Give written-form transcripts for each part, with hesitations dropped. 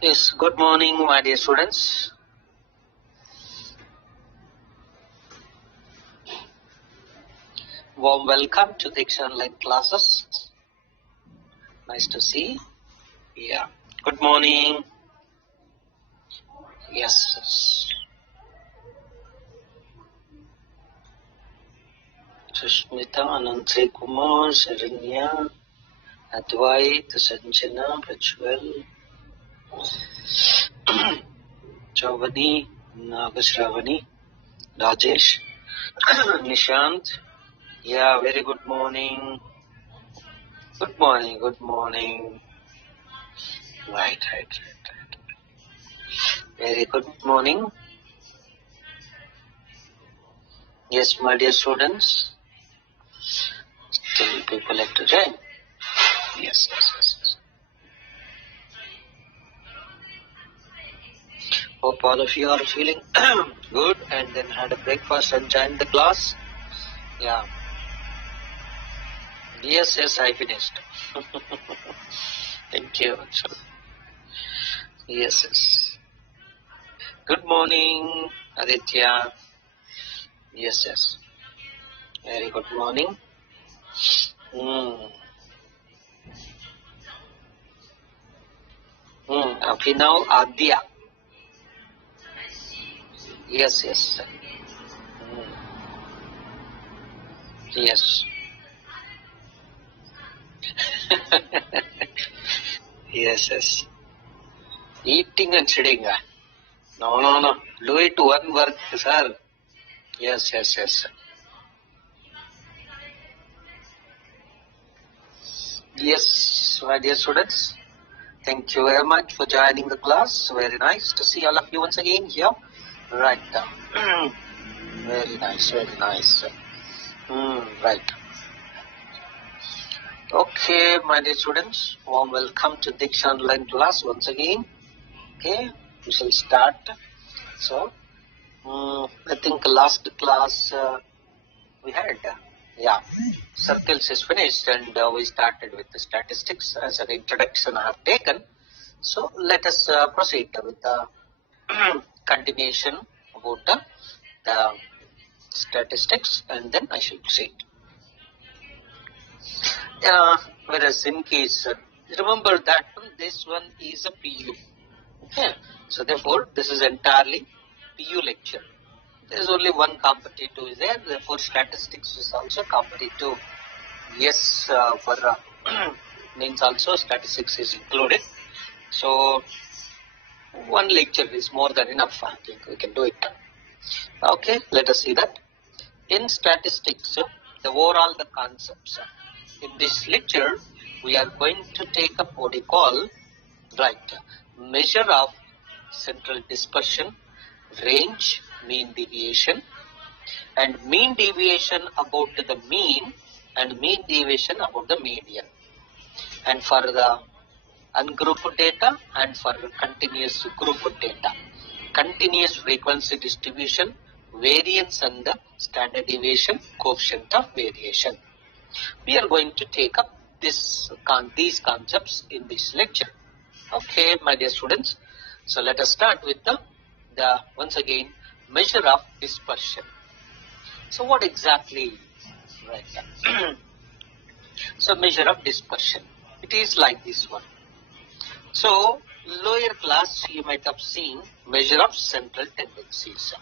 Yes, good morning, my dear students. Warm welcome to Diksha Online classes. Nice to see. Yeah. Good morning. Yes. Sushmita, Anantri Kumar, Sharanya, Advait, Sanjana, Prajwal, Chavani, Nagashravani, Rajesh, Nishant. Yeah, very good morning. Good morning. Right. Very good morning. Yes, my dear students. Still people like to join. Yes. Hope all of you are feeling good and then had a breakfast and joined the class. Yeah. Yes, I finished. Thank you. Yes. Good morning, Aditya. Yes. Very good morning. Abhinav Adya. Yes. Yes. Yes. Eating and sitting. No. Do it one work, sir. Yes. Yes, my dear students. Thank you very much for joining the class. Very nice to see all of you once again here. Right. Very nice. Right. Okay, my dear students. Warm welcome to Diksha Online class once again. Okay, we shall start. So, I think last class we had, circles is finished and we started with the statistics as an introduction I have taken. So, let us proceed with the continuation about the statistics and then I shall proceed. Whereas in case, remember that this one is a PU. Okay. So, therefore, this is entirely PU lecture. There is only one competitive is there, therefore statistics is also competitive. Yes, for means also statistics is included. So, one lecture is more than enough. I think we can do it. Okay, let us see that. In statistics, the overall the concepts. In this lecture, we are going to take up what we call, measure of central dispersion, range, mean deviation, and mean deviation about the mean and mean deviation about the median. And for the ungrouped data and for the continuous grouped data, continuous frequency distribution, variance and the standard deviation, coefficient of variation. We are going to take up these concepts in this lecture. Okay, my dear students. So let us start with the once again measure of dispersion. So what exactly? So measure of dispersion. It is like this one. So lower class you might have seen measure of central tendencies.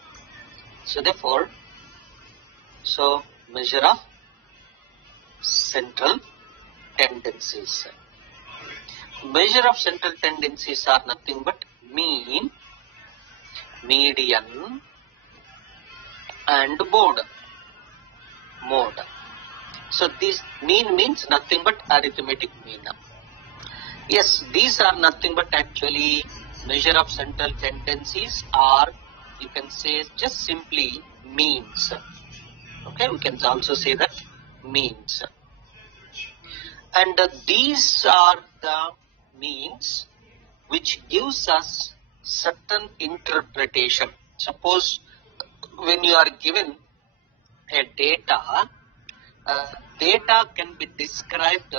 So therefore, measure of central tendencies. Measure of central tendencies are nothing but mean, median and mode. So this mean means nothing but arithmetic mean. Yes, these are nothing but actually measure of central tendencies, or you can say just simply means. Okay, we can also say that means. And these are the means which gives us certain interpretation. Suppose when you are given a data, data can be described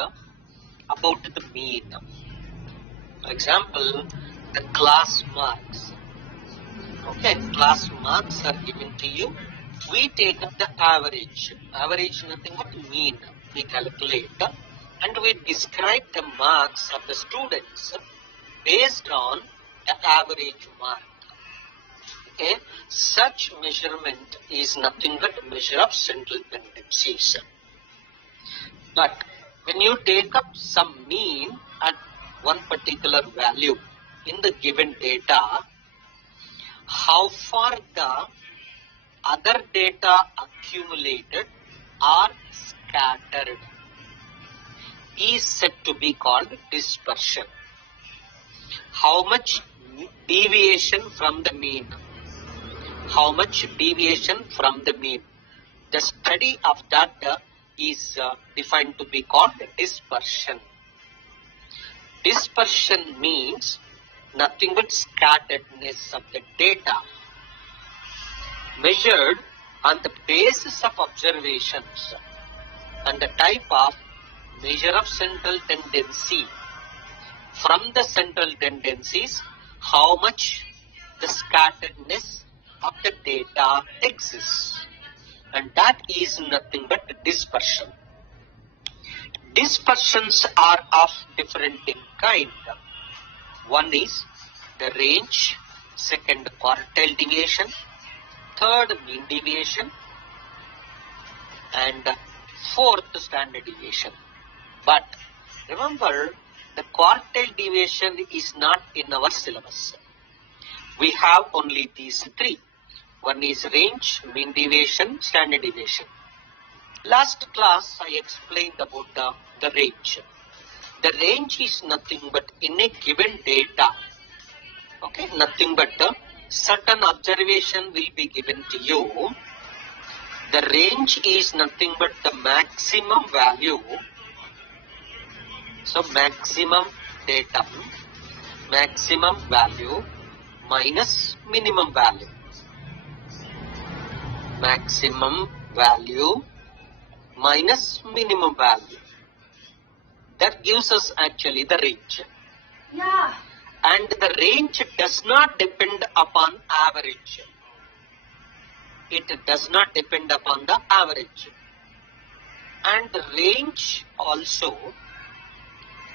about the mean. For example, the class marks. Okay, class marks are given to you. We take up the average. Average nothing but mean. We calculate and we describe the marks of the students based on the average mark. Okay, such measurement is nothing but measure of central tendencies. But when you take up some mean at one particular value in the given data, how far the other data accumulated or scattered is said to be called dispersion. How much deviation from the mean? How much deviation from the mean? The study of that is defined to be called dispersion. Dispersion means nothing but scatteredness of the data measured on the basis of observations and the type of measure of central tendency. From the central tendencies, how much the scatteredness of the data exists, and that is nothing but dispersion. Dispersions are of different in kind. One is the range, second quartile deviation, third mean deviation, and fourth standard deviation. But remember, the quartile deviation is not in our syllabus. We have only these three. One is range, mean deviation, standard deviation. Last class I explained about the range. The range is nothing but in a given data. Okay, nothing but certain observation will be given to you. The range is nothing but the maximum value. So maximum data, maximum value minus minimum value. Maximum value minus minimum value. That gives us actually the range. Yeah. And the range does not depend upon average. It does not depend upon the average. And the range also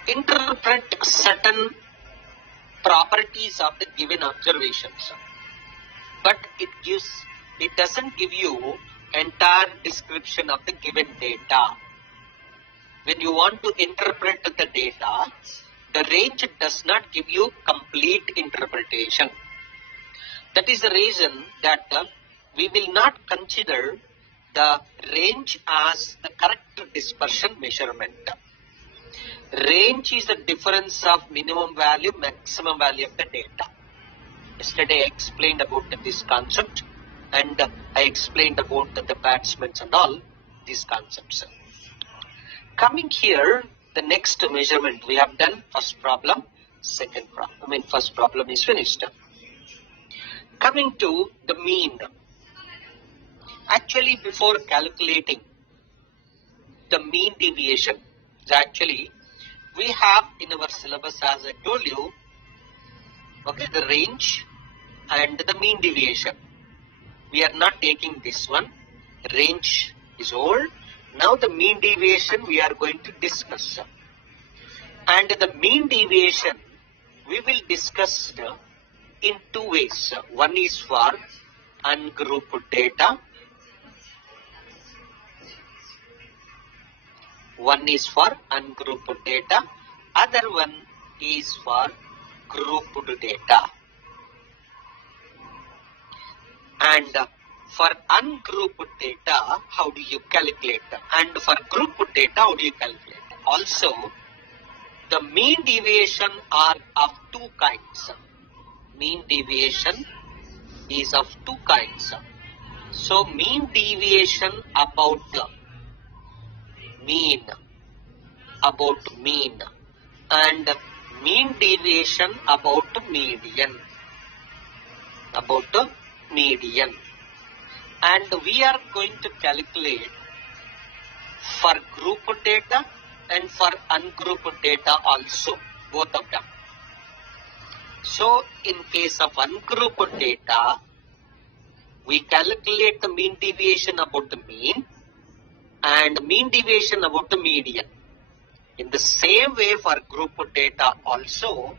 interpret certain properties of the given observations. But it doesn't give you entire description of the given data. When you want to interpret the data, the range does not give you complete interpretation. That is the reason that we will not consider the range as the correct dispersion measurement. Range is the difference of minimum value, maximum value of the data. Yesterday I explained about this concept, and I explained about the batsmen and all these concepts. Coming here, the next measurement we have done first problem, second problem. First problem is finished. Coming to the mean. Actually, before calculating the mean deviation, actually we have in our syllabus, as I told you, okay, the range and the mean deviation. We are not taking this one. Range is old. Now the mean deviation we are going to discuss. And the mean deviation we will discuss in two ways. One is for ungrouped data. One is for ungrouped data. Other one is for grouped data. And for ungrouped data, how do you calculate? And for grouped data, how do you calculate? Also, the mean deviation are of two kinds. Mean deviation is of two kinds. So, mean deviation about mean, and mean deviation about median, and we are going to calculate for grouped data and for ungrouped data also, both of them. So in case of ungrouped data, we calculate the mean deviation about the mean and mean deviation about the median. In the same way for grouped data also,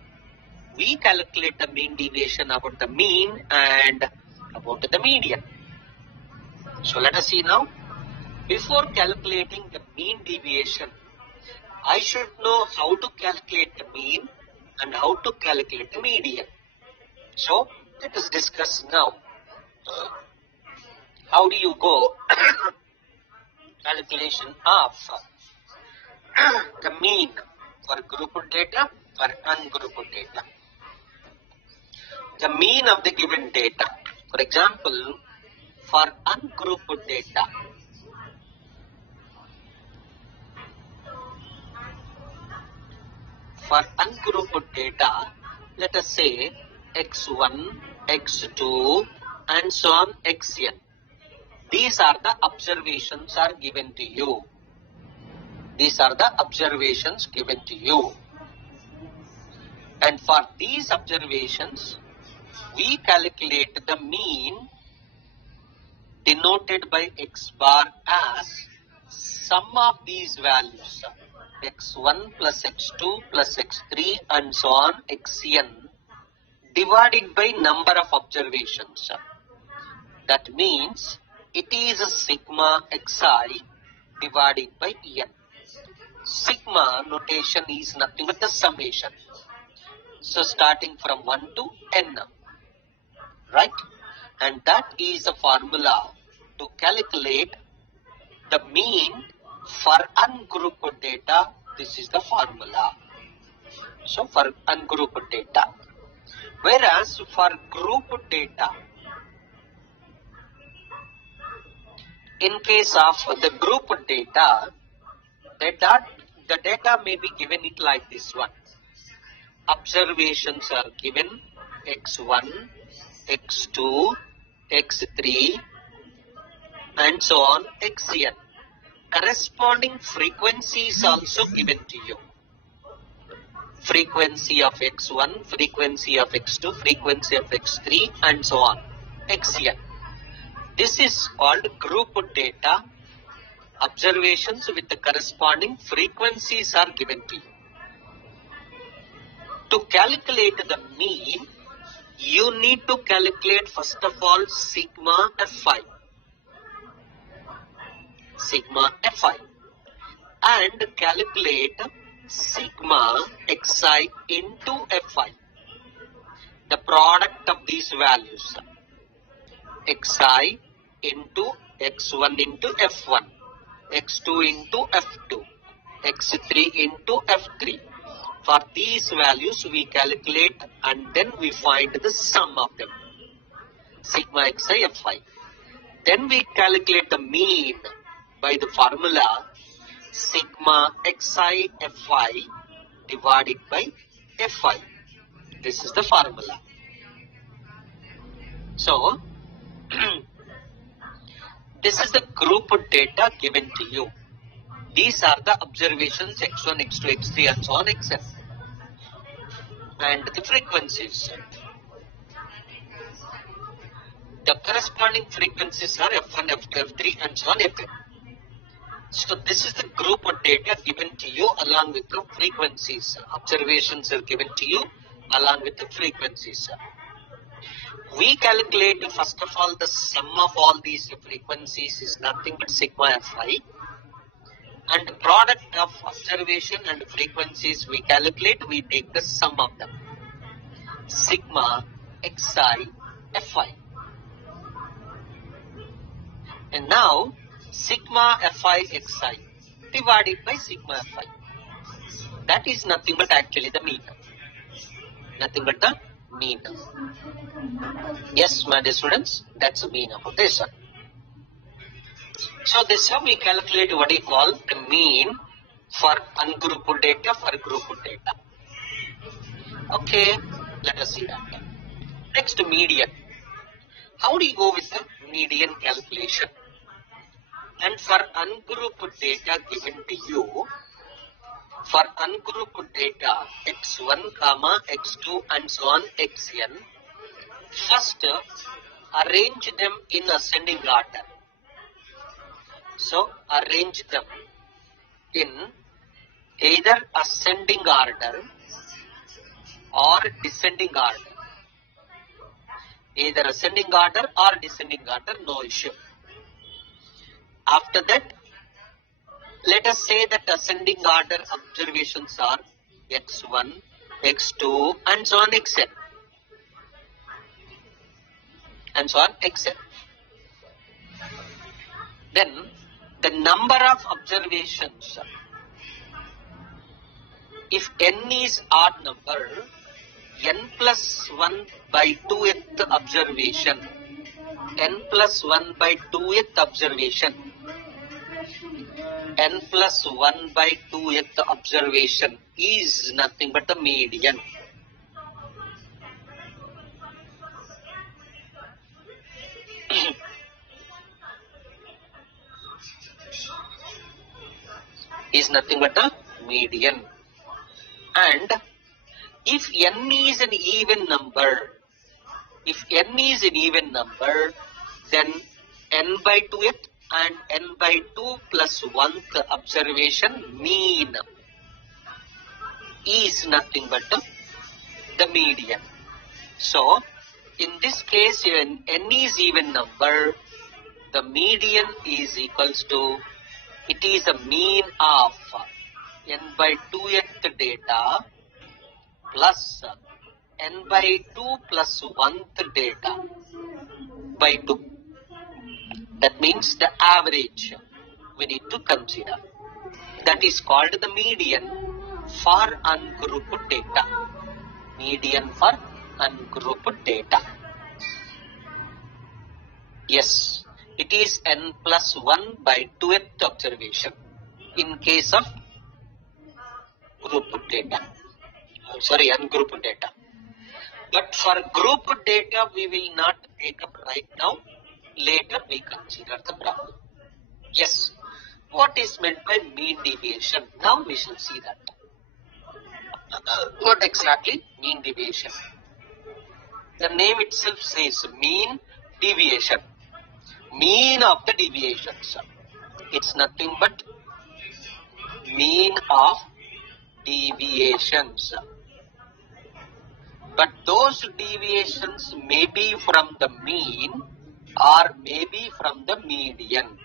we calculate the mean deviation about the mean and about the median. So let us see now. Before calculating the mean deviation, I should know how to calculate the mean and how to calculate the median. So let us discuss now. How do you go calculation of the mean for grouped data, for ungrouped data? The mean of the given data. For example, for ungrouped data, let us say x1, x2 and so on xn. These are the observations are given to you. These are the observations given to you. And for these observations, we calculate the mean denoted by x bar as sum of these values, x1 plus x2 plus x3 and so on xn, divided by number of observations. That means it is a sigma xi divided by n. Sigma notation is nothing but the summation. So starting from 1 to n, right? And that is the formula to calculate the mean for ungrouped data. This is the formula. So for ungrouped data. Whereas for grouped data, in case of the grouped data, the data may be given it like this one. Observations are given x1, x2, x3 and so on xn. Corresponding frequencies also given to you. Frequency of x1, frequency of x2, frequency of x3 and so on xn. This is called grouped data. Observations with the corresponding frequencies are given to you. To calculate the mean, you need to calculate first of all sigma fi. Sigma fi. And calculate sigma xi into fi. The product of these values. Xi into x1 into f1. x2 into f2. x3 into f3. For these values we calculate and then we find the sum of them. Sigma xi fi. Then we calculate the mean by the formula sigma xi fi divided by fi. This is the formula. So, this is the group data given to you. These are the observations x1, x2, x3 and so on xn. And the frequencies. The corresponding frequencies are f1, f2, f3 and so on fn. So this is the group of data given to you along with the frequencies. Observations are given to you along with the frequencies. We calculate first of all the sum of all these frequencies is nothing but sigma fi. And the product of observation and frequencies we calculate, we take the sum of them. Sigma xi fi. And now sigma fi xi divided by sigma fi. That is nothing but actually the mean. Nothing but the mean. Yes, my dear students, that's the mean of this one. So this is how we calculate what we call the mean for ungrouped data, for grouped data. Okay, let us see that. Next, median. How do you go with the median calculation? And for ungrouped data given to you, for ungrouped data x1, comma x2 and so on xn, first arrange them in ascending order. So arrange them in either ascending order or descending order. Either ascending order or descending order, no issue. After that, let us say that ascending order observations are x1, x2 and so on xn. And so on xn. Then the number of observations, if n is odd number, n plus 1 by 2th observation, n plus 1 by 2th observation, n plus 1 by 2th observation is nothing but the median. Is nothing but a median. And if n is an even number, then n by 2th and n by 2 plus 1th observation mean is nothing but the median. So, in this case, when n is even number, the median is equals to, it is a mean of n by 2th data plus n by 2 plus 1th data by 2. That means the average we need to consider. That is called the median for ungrouped data. Median for ungrouped data. Yes, it is n plus 1 by 2th observation in case of grouped data. Sorry, ungrouped data. But for grouped data, we will not take up right now. Later we consider the problem. Yes, what is meant by mean deviation? Now we shall see that. What exactly mean deviation? The name itself says mean deviation. Mean of the deviations. It's nothing but mean of deviations. But those deviations may be from the mean or may be from the median.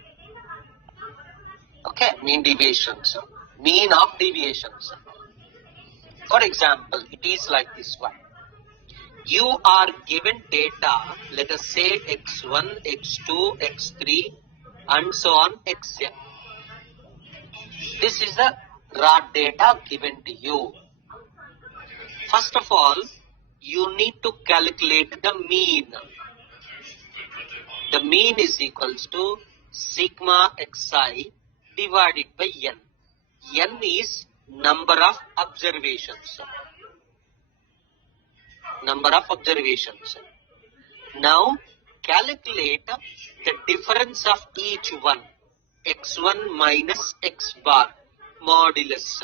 Okay, mean deviations. Mean of deviations. For example, it is like this one. You are given data, let us say x1, x2, x3 and so on xn. This is the raw data given to you. First of all, you need to calculate the mean. The mean is equals to sigma xi divided by n. N is number of observations. Number of observations. Now calculate the difference of each one. x1 minus x bar modulus.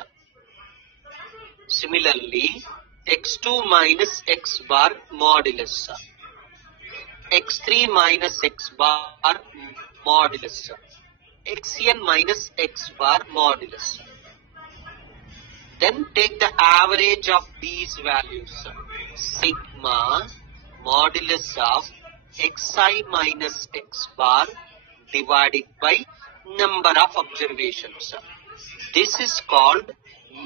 Similarly, x2 minus x bar modulus. x3 minus x bar modulus. xn minus x bar modulus. Then take the average of these values. Sigma modulus of xi minus x bar divided by number of observations. This is called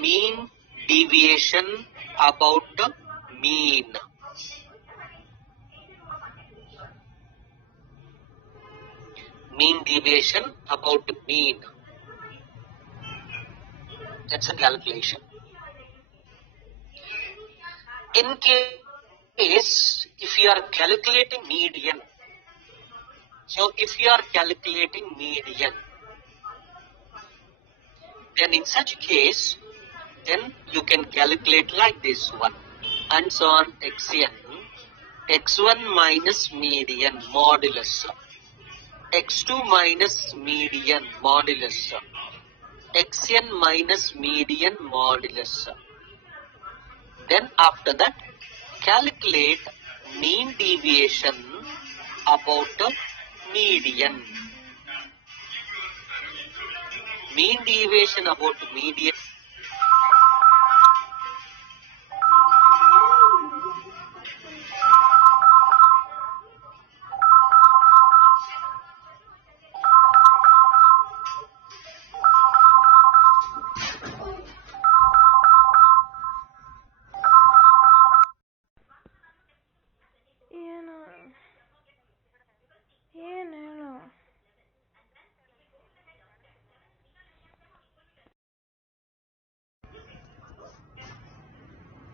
mean deviation about the mean. Mean deviation about the mean. That's a calculation. In case if you are calculating median, so if you are calculating median, then in such case, then you can calculate like this one, and so on xn, x1 minus median modulus, x2 minus median modulus, xn minus median modulus. Then after that, calculate mean deviation about the median. Mean deviation about median.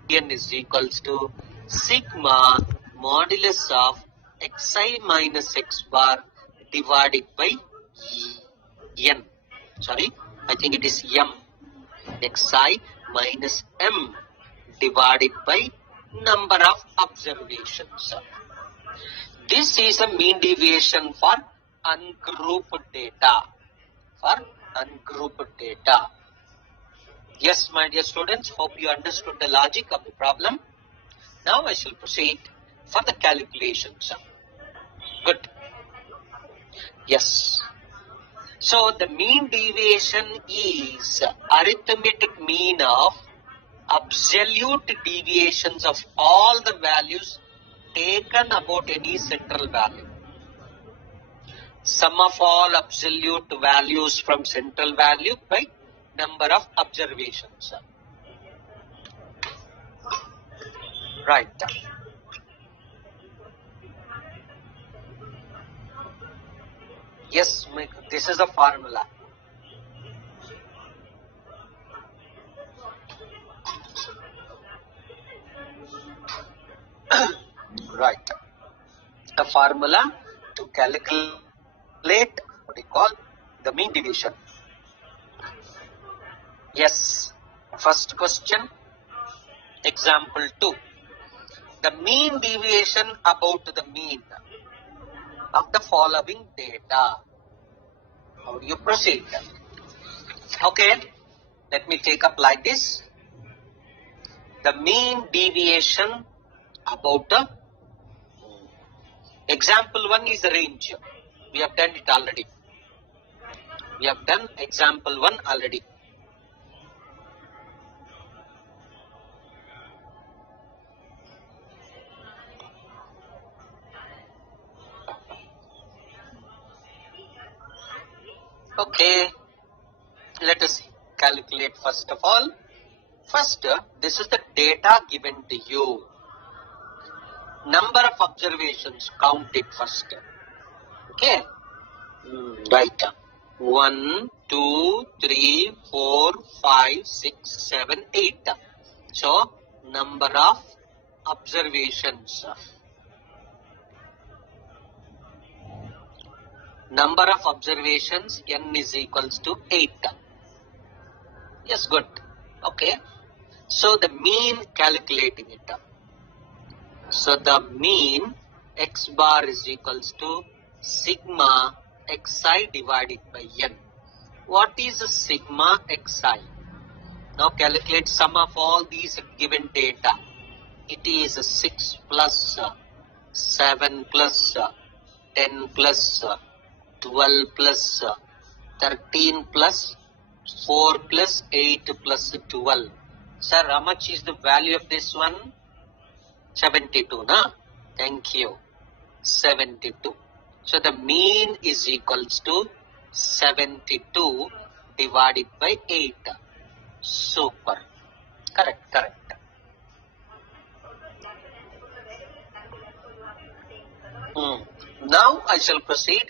N is equals to sigma modulus of xi minus x bar divided by n. Sorry, I think it is m. Xi minus m divided by number of observations. This is a mean deviation for ungrouped data. For ungrouped data. Yes, my dear students, hope you understood the logic of the problem. Now I shall proceed for the calculations. Good. Yes. So the mean deviation is arithmetic mean of absolute deviations of all the values taken about any central value. Sum of all absolute values from central value by number of observations. Right. Yes, this is the formula. Right. The formula to calculate what we call the mean deviation. Yes. First question, example 2. The mean deviation about the mean of the following data. How do you proceed? Okay, let me take up like this. The mean deviation about the example 1 is the range. We have done it already. We have done example 1 already. Okay, let us calculate first of all. First, this is the data given to you. Number of observations, count it first. Okay, right. 1, 2, 3, 4, 5, 6, 7, 8. So, number of observations. Number of observations, n is equals to 8. Yes, good. Okay. So, the mean, calculating it. So, the mean x bar is equals to sigma xi divided by n. What is sigma xi? Now, calculate sum of all these given data. It is 6 plus 7 plus 10 plus 12 plus 13 plus 4 plus 8 plus 12. Sir, how much is the value of this one? 72, na? Thank you. 72. So, the mean is equals to 72 divided by 8. Super. Correct, correct. Now, I shall proceed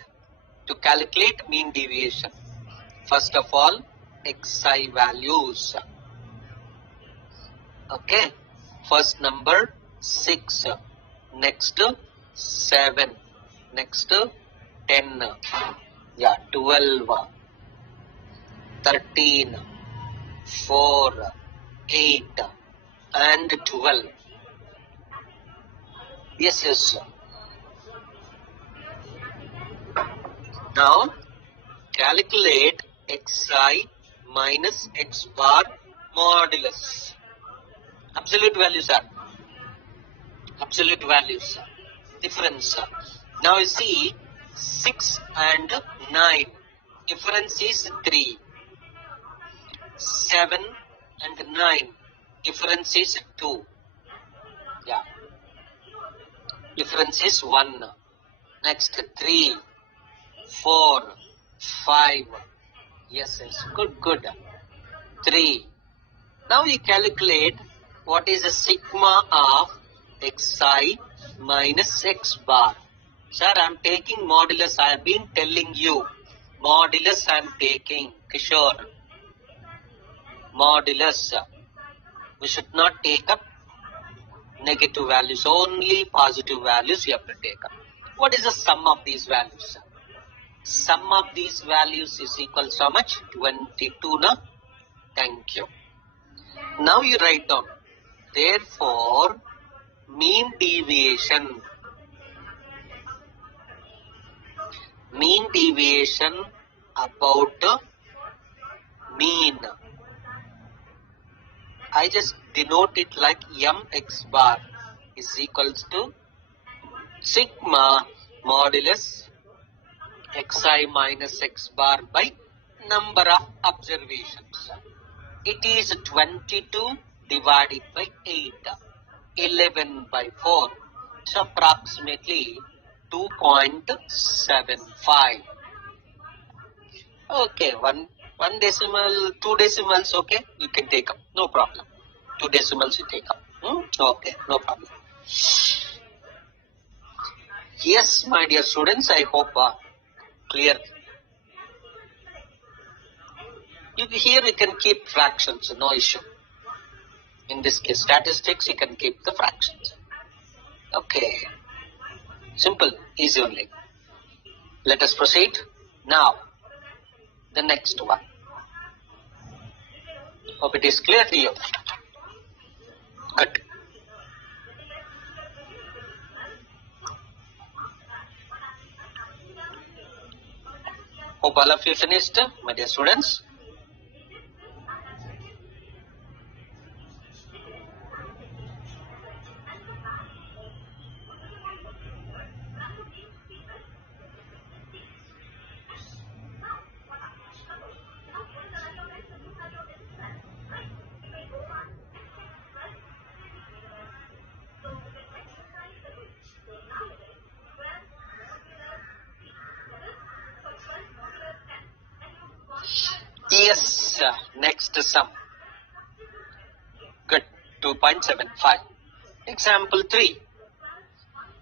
to calculate mean deviation. First of all, xi values. Okay. First number 6. Next 7. Next 10. Yeah, 12. 13. 4. 8. And 12. Yes, yes. Now, calculate xi minus x bar modulus. Absolute values are absolute values. Difference. Now you see 6 and 9. Difference is 3. 7 and 9. Difference is 2. Yeah. Difference is 1. Next 3, 4, 5. Yes. Good. 3. Now you calculate what is the sigma of xi minus x bar. Sir, I am taking modulus. I have been telling you. Modulus I am taking. Kishore. Modulus. We should not take up negative values. Only positive values you have to take up. What is the sum of these values? Sum of these values is equal to how much? 22, na? Thank you. Now you write down. Therefore, mean deviation about mean. I just denote it like mx bar is equals to sigma modulus xi minus x bar by number of observations. It is 22 divided by 8, 11 by 4. So approximately 2.75. Okay, one decimal, 2 decimals, okay, you can take up, no problem. 2 decimals you take up. Okay, no problem. Yes, my dear students, I hope clear. Here you can keep fractions, no issue. In this case, statistics, you can keep the fractions. Okay. Simple, easy only. Let us proceed. Now, the next one. Hope it is clear to you. Good. Hope all of you finished, my dear students. Yes, next sum. Good, 2.75. Example 3.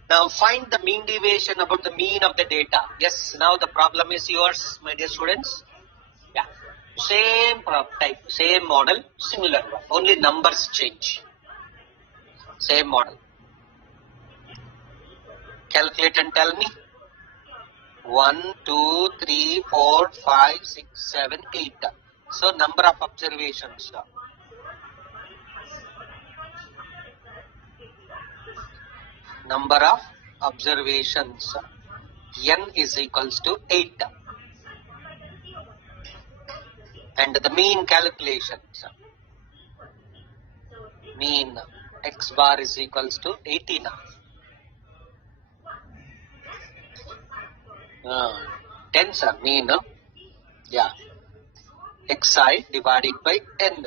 Now find the mean deviation about the mean of the data. Yes, now the problem is yours, my dear students. Yeah, same type, same model, similar one. Only numbers change. Same model. Calculate and tell me. 1, 2, 3, 4, 5, 6, 7, 8. So number of observations. Number of observations. N is equals to 8. And the mean calculations. Mean x bar is equals to 18. 10 sir, mean, yeah, xi divided by n.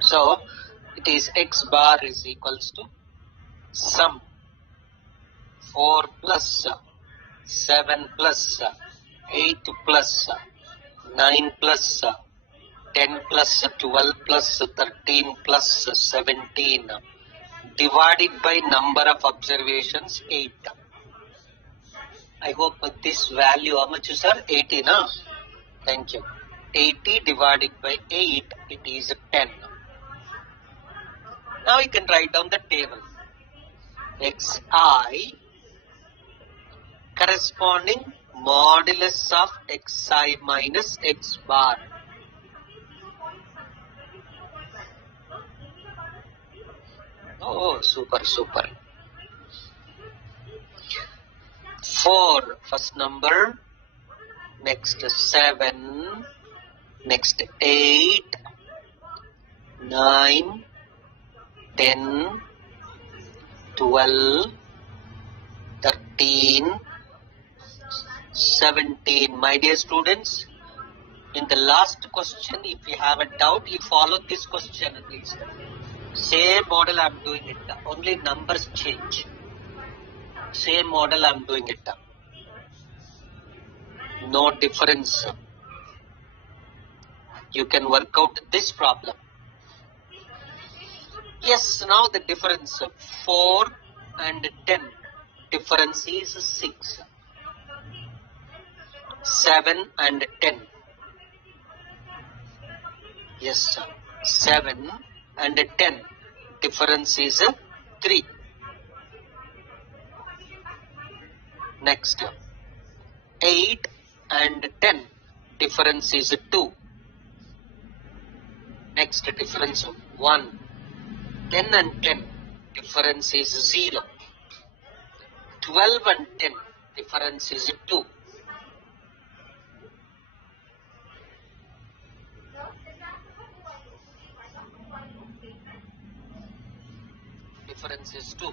So, it is x bar is equals to sum 4 plus 7 plus 8 plus 9 plus 10 plus 12 plus 13 plus 17 divided by number of observations 8. I hope this value, how much is sir? 80, no? Thank you. 80 divided by 8, it is 10. Now you can write down the table. Xi corresponding modulus of xi minus x bar. Oh, super, super. 4, first number, next 7, next 8, 9, 10, 12, 13, 17. My dear students, in the last question, if you have a doubt, you follow this question at least. Same model I am doing it. Only numbers change. Same model I am doing it. No difference. You can work out this problem. Yes, now the difference 4 and 10. Difference is 6. 7 and 10. Yes, 7 and 10. Difference is 3. Next, 8 and 10. Difference is 2. Next, difference 1. 10 and 10. Difference is 0. 12 and 10. Difference is 2. Difference is 2.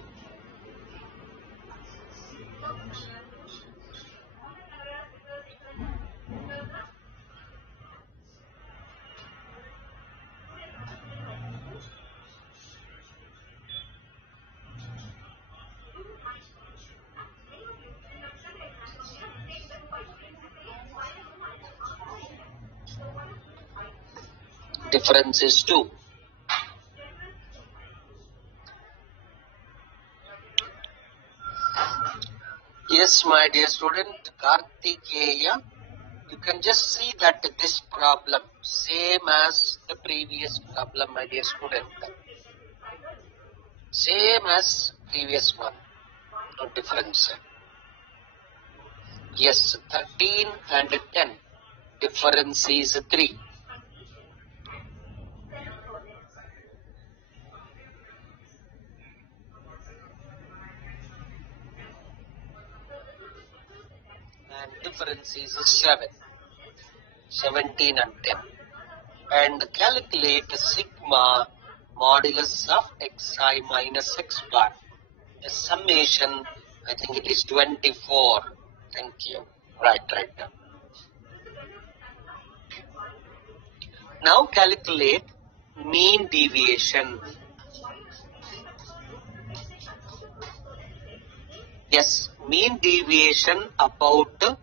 Difference is 2. Yes, my dear student, Kartikeya, you can just see that this problem, same as the previous problem, my dear student. Same as previous one, no difference. Yes, 13 and 10, difference is 3. And difference is 7. 17 and 10. And calculate sigma modulus of xi minus x bar. The summation, I think it is 24. Thank you. Right. Now calculate mean deviation. Yes, mean deviation about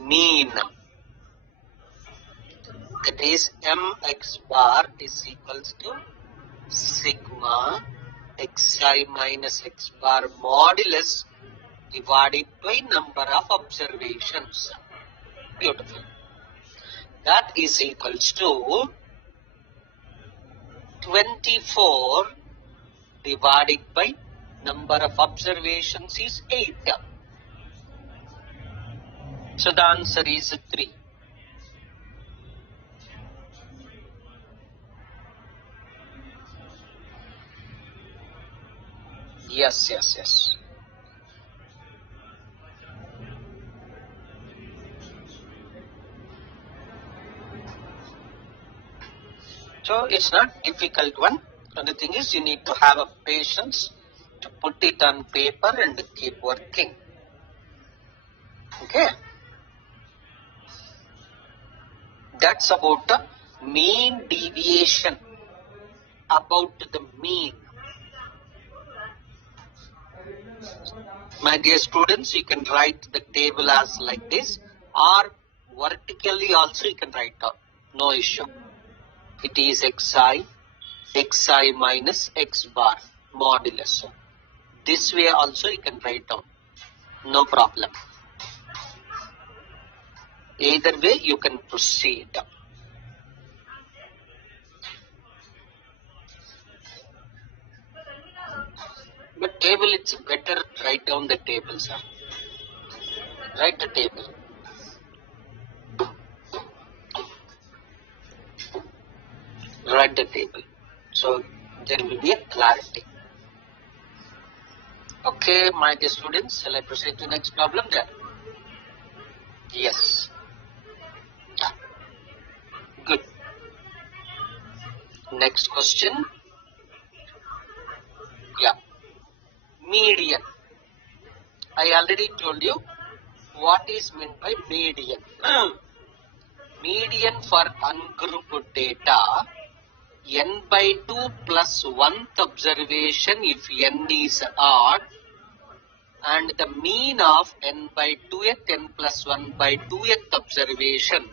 mean. That is mx bar is equals to sigma xi minus x bar modulus divided by number of observations. Beautiful. That is equals to 24 divided by number of observations is 8. So the answer is 3. Yes. So it's not difficult one. And the thing is, you need to have a patience to put it on paper and keep working. Okay. That's about the mean deviation, about the mean. My dear students, you can write the table as like this, or vertically also you can write down. No issue. It is xi minus x bar modulus. This way also you can write down. No problem. Either way you can proceed. But table, it's better write down the tables. Write the table. Write the table. So there will be a clarity. Okay, my dear students, shall I proceed to the next problem then? Yes. Yeah. Good. Next question. Yeah. Median. I already told you what is meant by median. Median for ungrouped data, n by 2 plus 1th observation if n is odd, and the mean of n by 2th, n plus 1 by 2th observation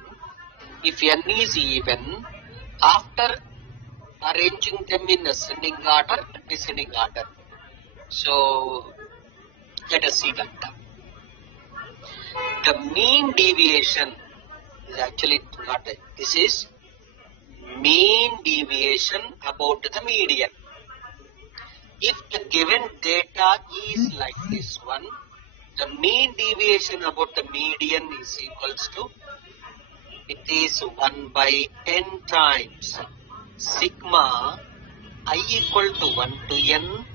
if n is even, after arranging them in ascending order, descending order. So let us see that. The mean deviation is actually not that. This is mean deviation about the median. If the given data is like this one, the mean deviation about the median is equals to, it is 1 by n times sigma I equal to 1 to n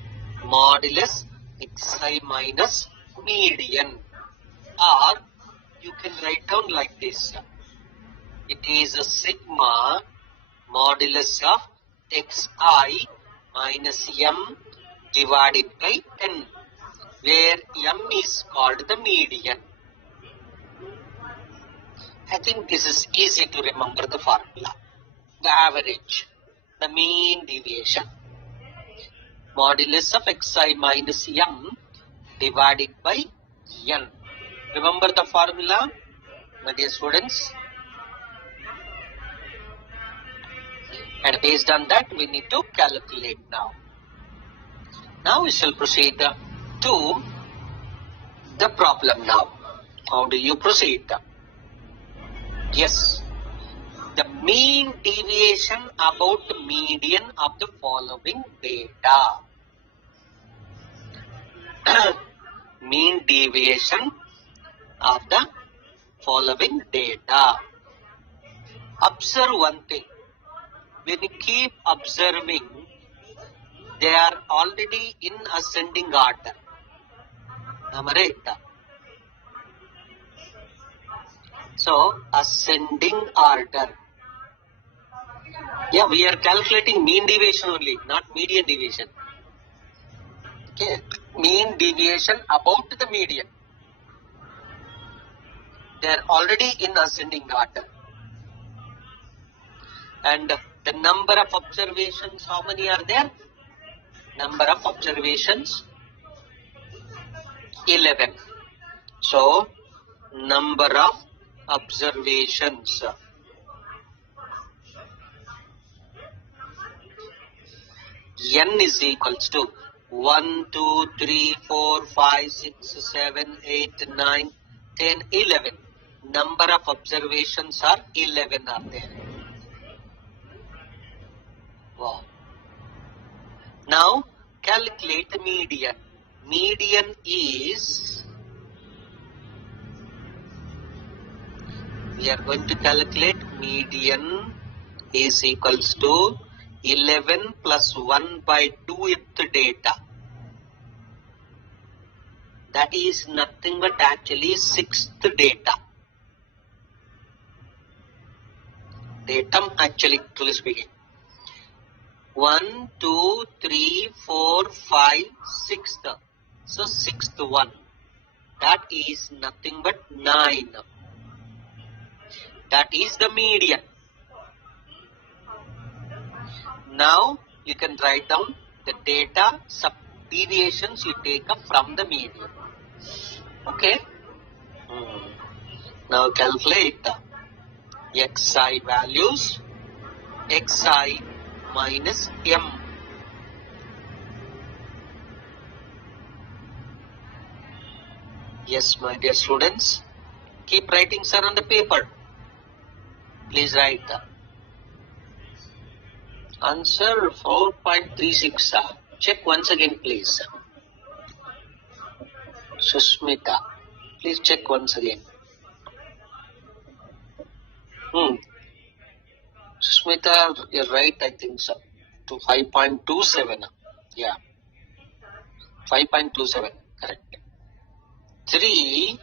modulus xi minus median. Or you can write down like this. It is a sigma modulus of xi minus m divided by n, where m is called the median. I think this is easy to remember the formula. The average, the mean deviation. Modulus of xi minus m divided by n. Remember the formula, my dear students? And based on that, we need to calculate now. Now we shall proceed to the problem now. How do you proceed? Yes. The mean deviation about the median of the following data. Mean deviation of the following data. Observe one thing. When you keep observing, they are already in ascending order. Am I right? So, ascending order. Yeah, we are calculating mean deviation only, not median deviation. Okay, mean deviation about the median. They are already in ascending order. And the number of observations, how many are there? Number of observations, 11. So, number of observations. N is equals to 1, 2, 3, 4, 5, 6, 7, 8, 9, 10, 11. Number of observations are 11 are there. Wow. Now calculate the median. Median is, we are going to calculate median is equals to 11 plus 1 by 2th data. That is nothing but actually 6th data. Datum actually, to speaking. 1, 2, 3, 4, 5, 6th. So 6th one. That is nothing but 9. That is the median. Now you can write down the data sub deviations you take up from the median. Okay. Now calculate the xi values. Xi minus m. Yes, my dear students. Keep writing, sir, on the paper. Please write the answer 4.36. Check once again, please. Susmita. Please check once again. Smita, you're right, I think so. To 5.27. Yeah. 5.27. Correct. 3.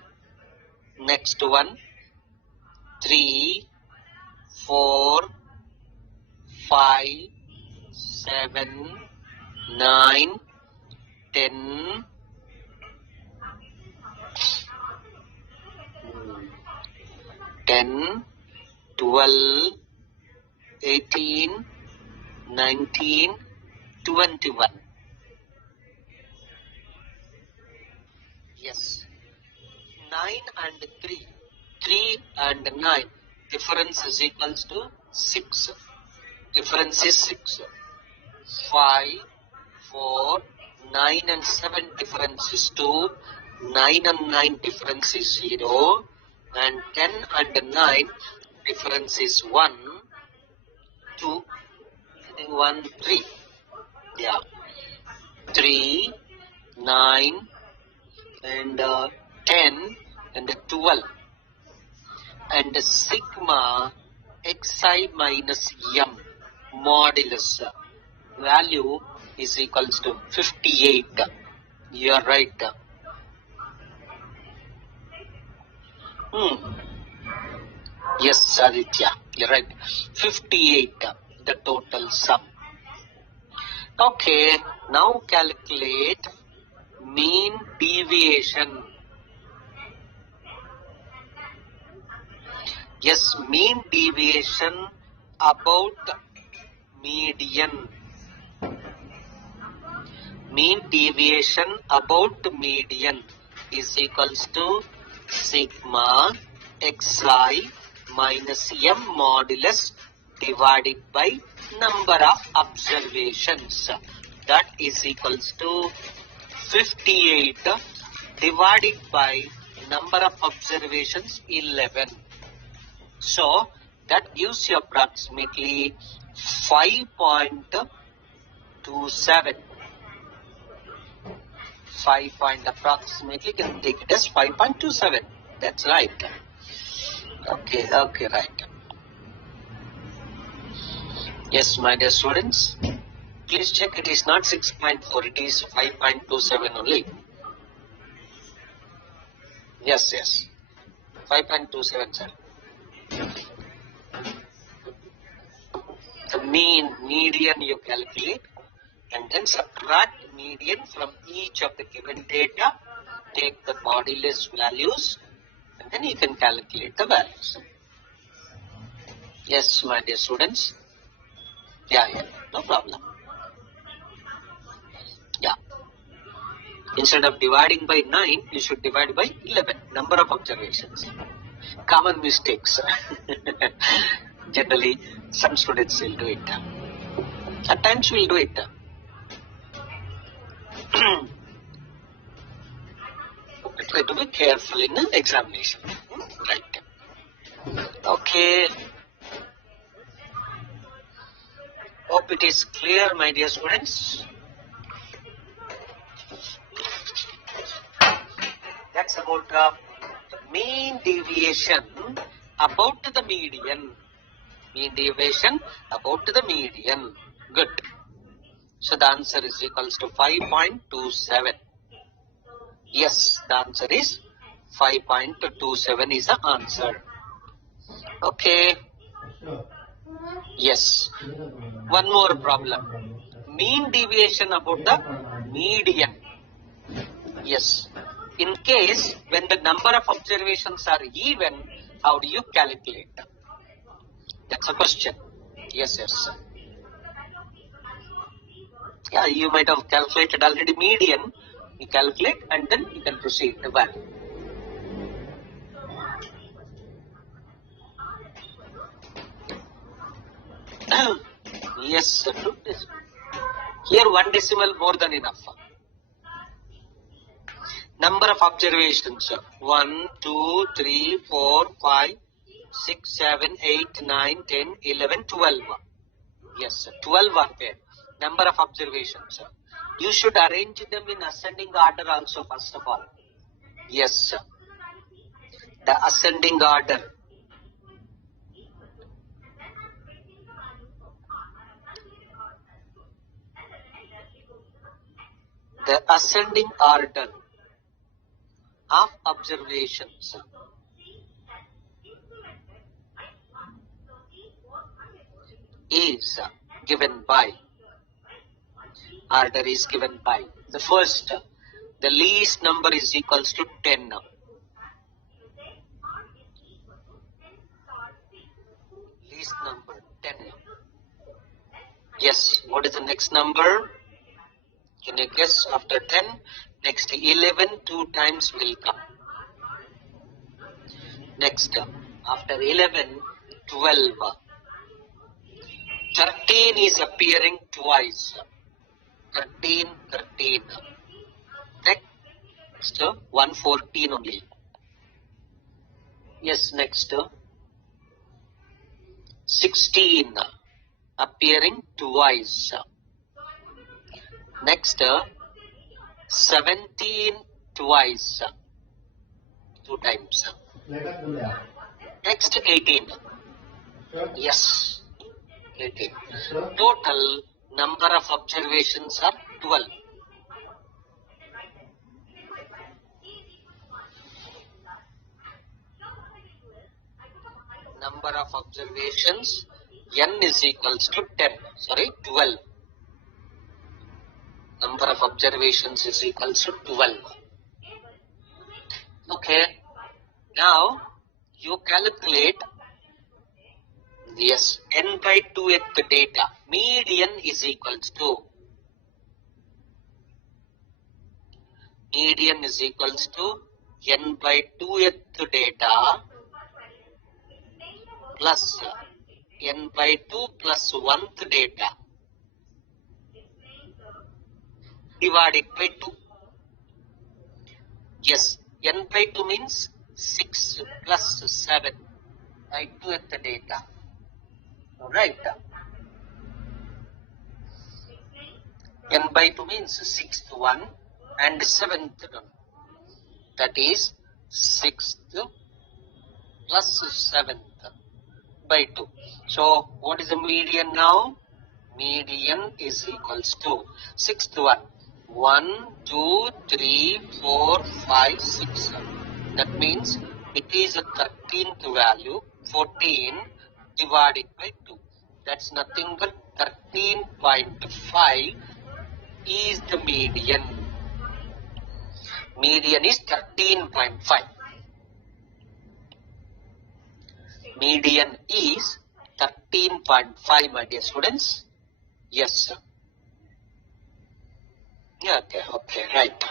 Next one. 3, 4, 5, 7, 9, 10, 10, 12, 18, 19, 21. Yes. 9 and 3. 3 and 9. Difference is equals to 6. Difference is 6. 5, 4, 9 and 7 difference is 2. 9 and 9 difference is 0. And 10 and 9 difference is 1, 2, I think 1, 3. Yeah. 3, 9 and 10 and 12. And sigma xi minus m modulus value is equals to 58. You are right. Yes, Aditya, you're right. 58, the total sum. Okay, now calculate mean deviation. Yes, mean deviation about median. Mean deviation about median is equals to sigma xi minus m modulus divided by number of observations. That is equals to 58 divided by number of observations 11. So that gives you approximately 5.27. 5 point approximately, can take it as 5.27. That's right. Okay, right. Yes, my dear students, please check, it is not 6.4, it is 5.27 only. Yes, 5.27, sir. The median you calculate and then subtract median from each of the given data, take the modulus values and then you can calculate the values. Yes, my dear students. Yeah, no problem. Yeah. Instead of dividing by 9, you should divide by 11, number of observations. Common mistakes. Generally, some students will do it. At times we will do it. Try to be careful in the examination. Right. Okay. Hope it is clear, my dear students. That's about mean deviation about the median. Mean deviation about the median. Good. So the answer is equals to 5.27. Yes, the answer is 5.27 is the answer. Okay. Yes. One more problem. Mean deviation about the median. Yes. In case when the number of observations are even, how do you calculate? That's a question. Yes. Yeah, you might have calculated already median. You calculate and then you can proceed the value. Yes, here 1 decimal more than enough. Number of observations 1, 2, 3, 4, 5, 6, 7, 8, 9, 10, 11, 12. Yes, 12 are there. Number of observations. You should arrange them in ascending order also, first of all. Yes. the ascending order. The ascending order of observations is given by, order is given by, the first, the least number is equals to 10. Least number 10. Yes, what is the next number? Can you guess after 10? Next 11 2 times will come. Next, after 11, 12. 13 is appearing twice. 13, 13. Next, 114 only. Yes, next, 16 appearing twice. Next, 17 twice, 2 times. Next, 18. Yes, 18. Total number of observations are 12. Number of observations, n is equals to 10. Sorry, 12. Number of observations is equals to 12. Okay. Now, you calculate, yes, n by 2th data. Median is equals to, median is equals to n by 2th data plus n by 2 plus 1th data divided by 2. Yes, n by 2 means 6 plus 7 by 2th data. Alright. N by 2 means 6th one and 7th one. That is 6th plus 7th by 2. So, what is the median now? Median is equals to 6th one. 1, 2, 3, 4, 5, 6. That means it is a 13th value, 14 divided by 2. That's nothing but 13.5 is the median. Median is 13.5. Median is 13.5, my dear students. Yes, sir. Yeah, okay, right.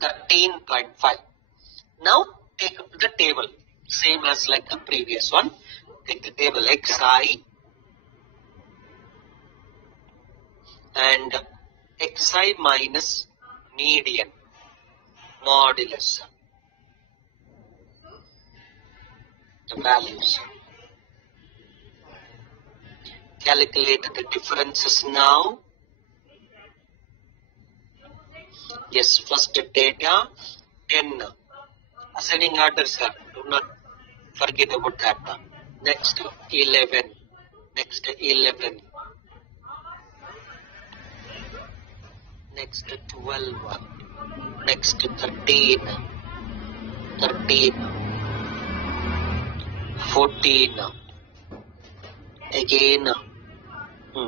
13.5. Now, take the table. Same as like the previous one. Take the table xi and xi minus median modulus. The values. Calculate the differences now. Yes, first data 10. Ascending order, sir. Do not forget about that. Next 11. Next 11. Next 12. Next 13. 13. 14. Again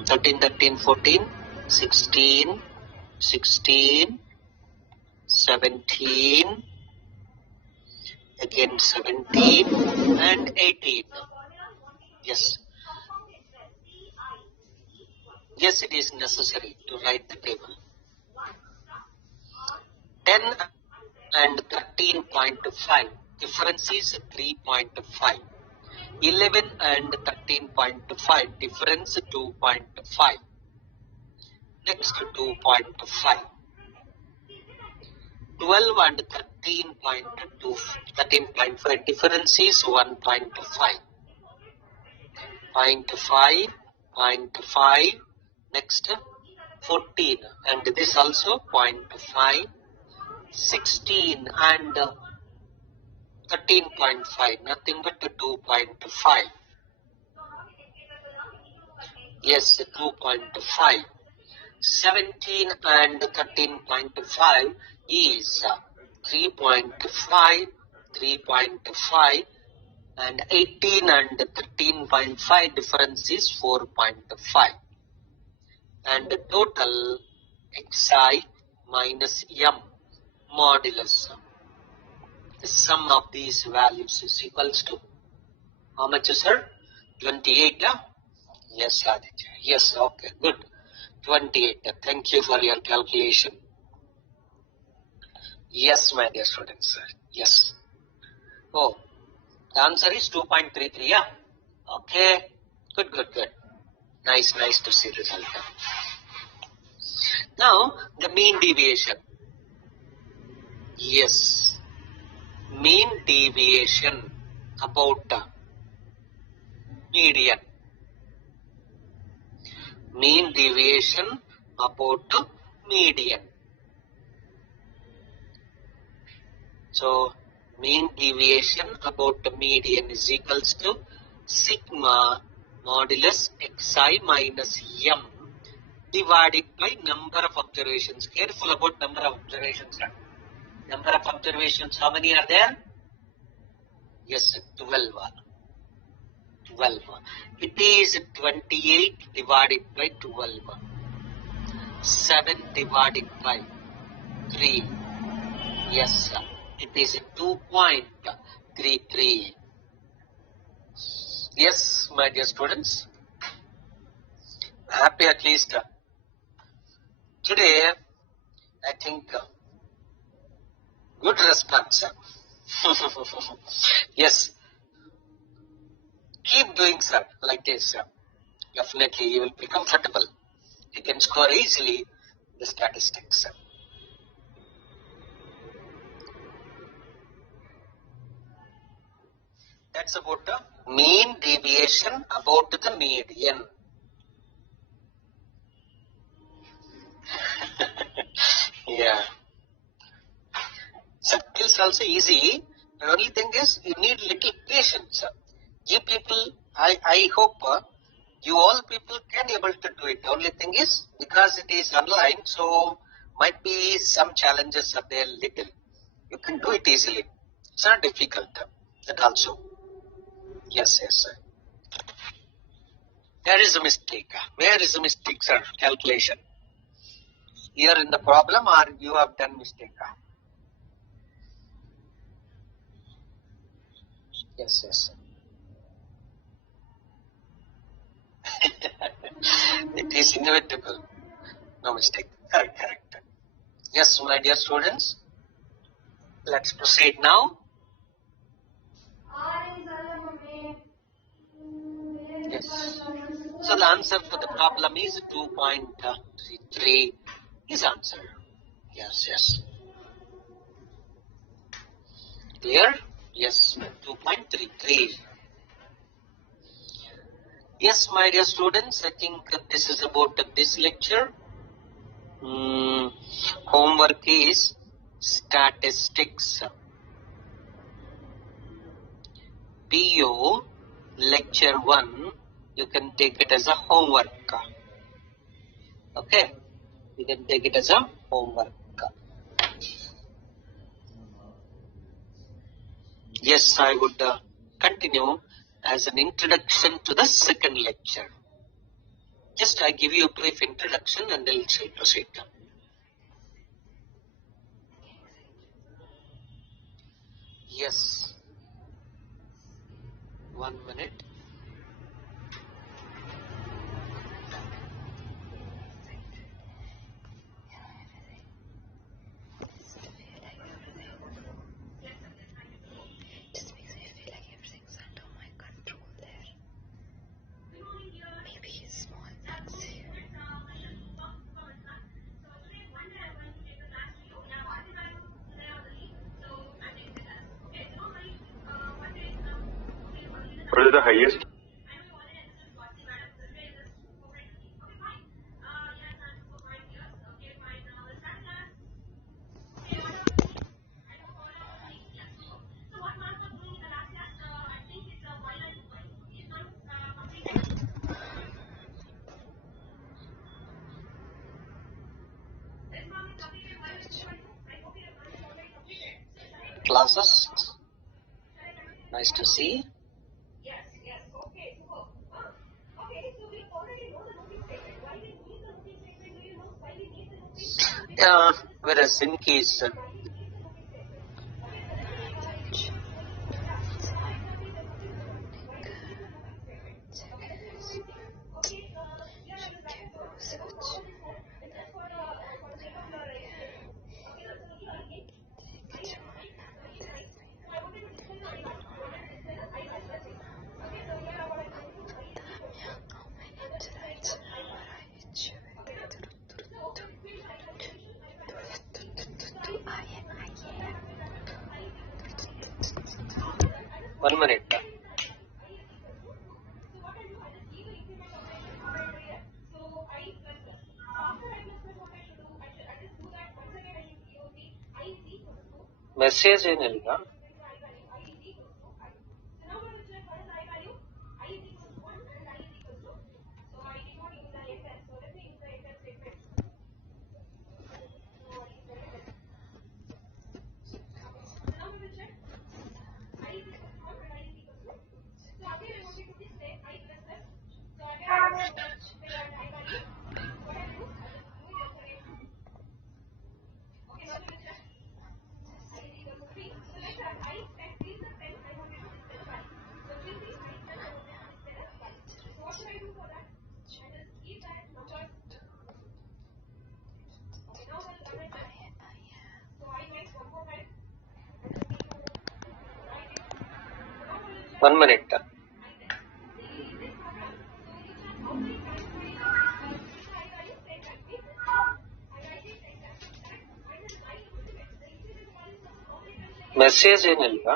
13, 13, 14. 16. 16. 17, again 17 and 18. Yes. Yes, it is necessary to write the table. 10 and 13.5. Difference is 3.5. 11 and 13.5. Difference 2.5. Next 2.5. 12 and 13.2, 13.5 difference is 1.5. 0.5, 0.5, next 14 and this also 0.5, 16 and 13.5, nothing but 2.5. Yes, 2.5. 17 and 13.5 is 3.5, 3.5, and 18 and 13.5 difference is 4.5. And the total xi minus m modulus. The sum of these values is equals to how much, sir? 28. Yes, Aditya. Yes, okay, good. 28. Thank you for your calculation. Yes, my dear students. Yes. Oh, the answer is 2.33. Yeah. Okay. Good, good, good. Nice to see the result. Now, the mean deviation. Yes. Mean deviation about median. Mean deviation about median. So, mean deviation about the median is equals to sigma modulus xi minus m divided by number of observations. Careful about number of observations. Number of observations, how many are there? Yes, 12. 12. It is 28 divided by 12. 7 divided by 3. Yes, it is 2.33. Yes, my dear students. Happy at least. Today, I think good response. Yes. Keep doing, sir, like this. Definitely you will be comfortable. You can score easily the statistics. That's about the mean deviation about the median. Yeah. It's also easy. The only thing is you need little patience. You people, I hope you all people can able to do it. The only thing is because it is online, so might be some challenges are there little. You can do it easily. It's not difficult. That also. Yes, sir. There is a mistake. Where is the mistake, sir? Calculation. Here in the problem or you have done mistake? Yes, sir. It is inevitable. No mistake. Correct. Yes, my dear students. Let's proceed now. Yes. So the answer for the problem is 2.33 is answer. Yes. Clear? Yes, 2.33. Yes, my dear students, I think this is about this lecture. Homework is statistics. PO lecture 1, you can take it as a homework. Okay, you can take it as a homework. Yes, I would continue as an introduction to the second lecture. Just I give you a brief introduction and then we'll proceed. Yes. 1 minute. What is the highest? classes. Nice to see. Whereas in case 1 minute. Message ಏನಿಲ್ಲ. One minute. Message ಏನಿಲ್ಲ.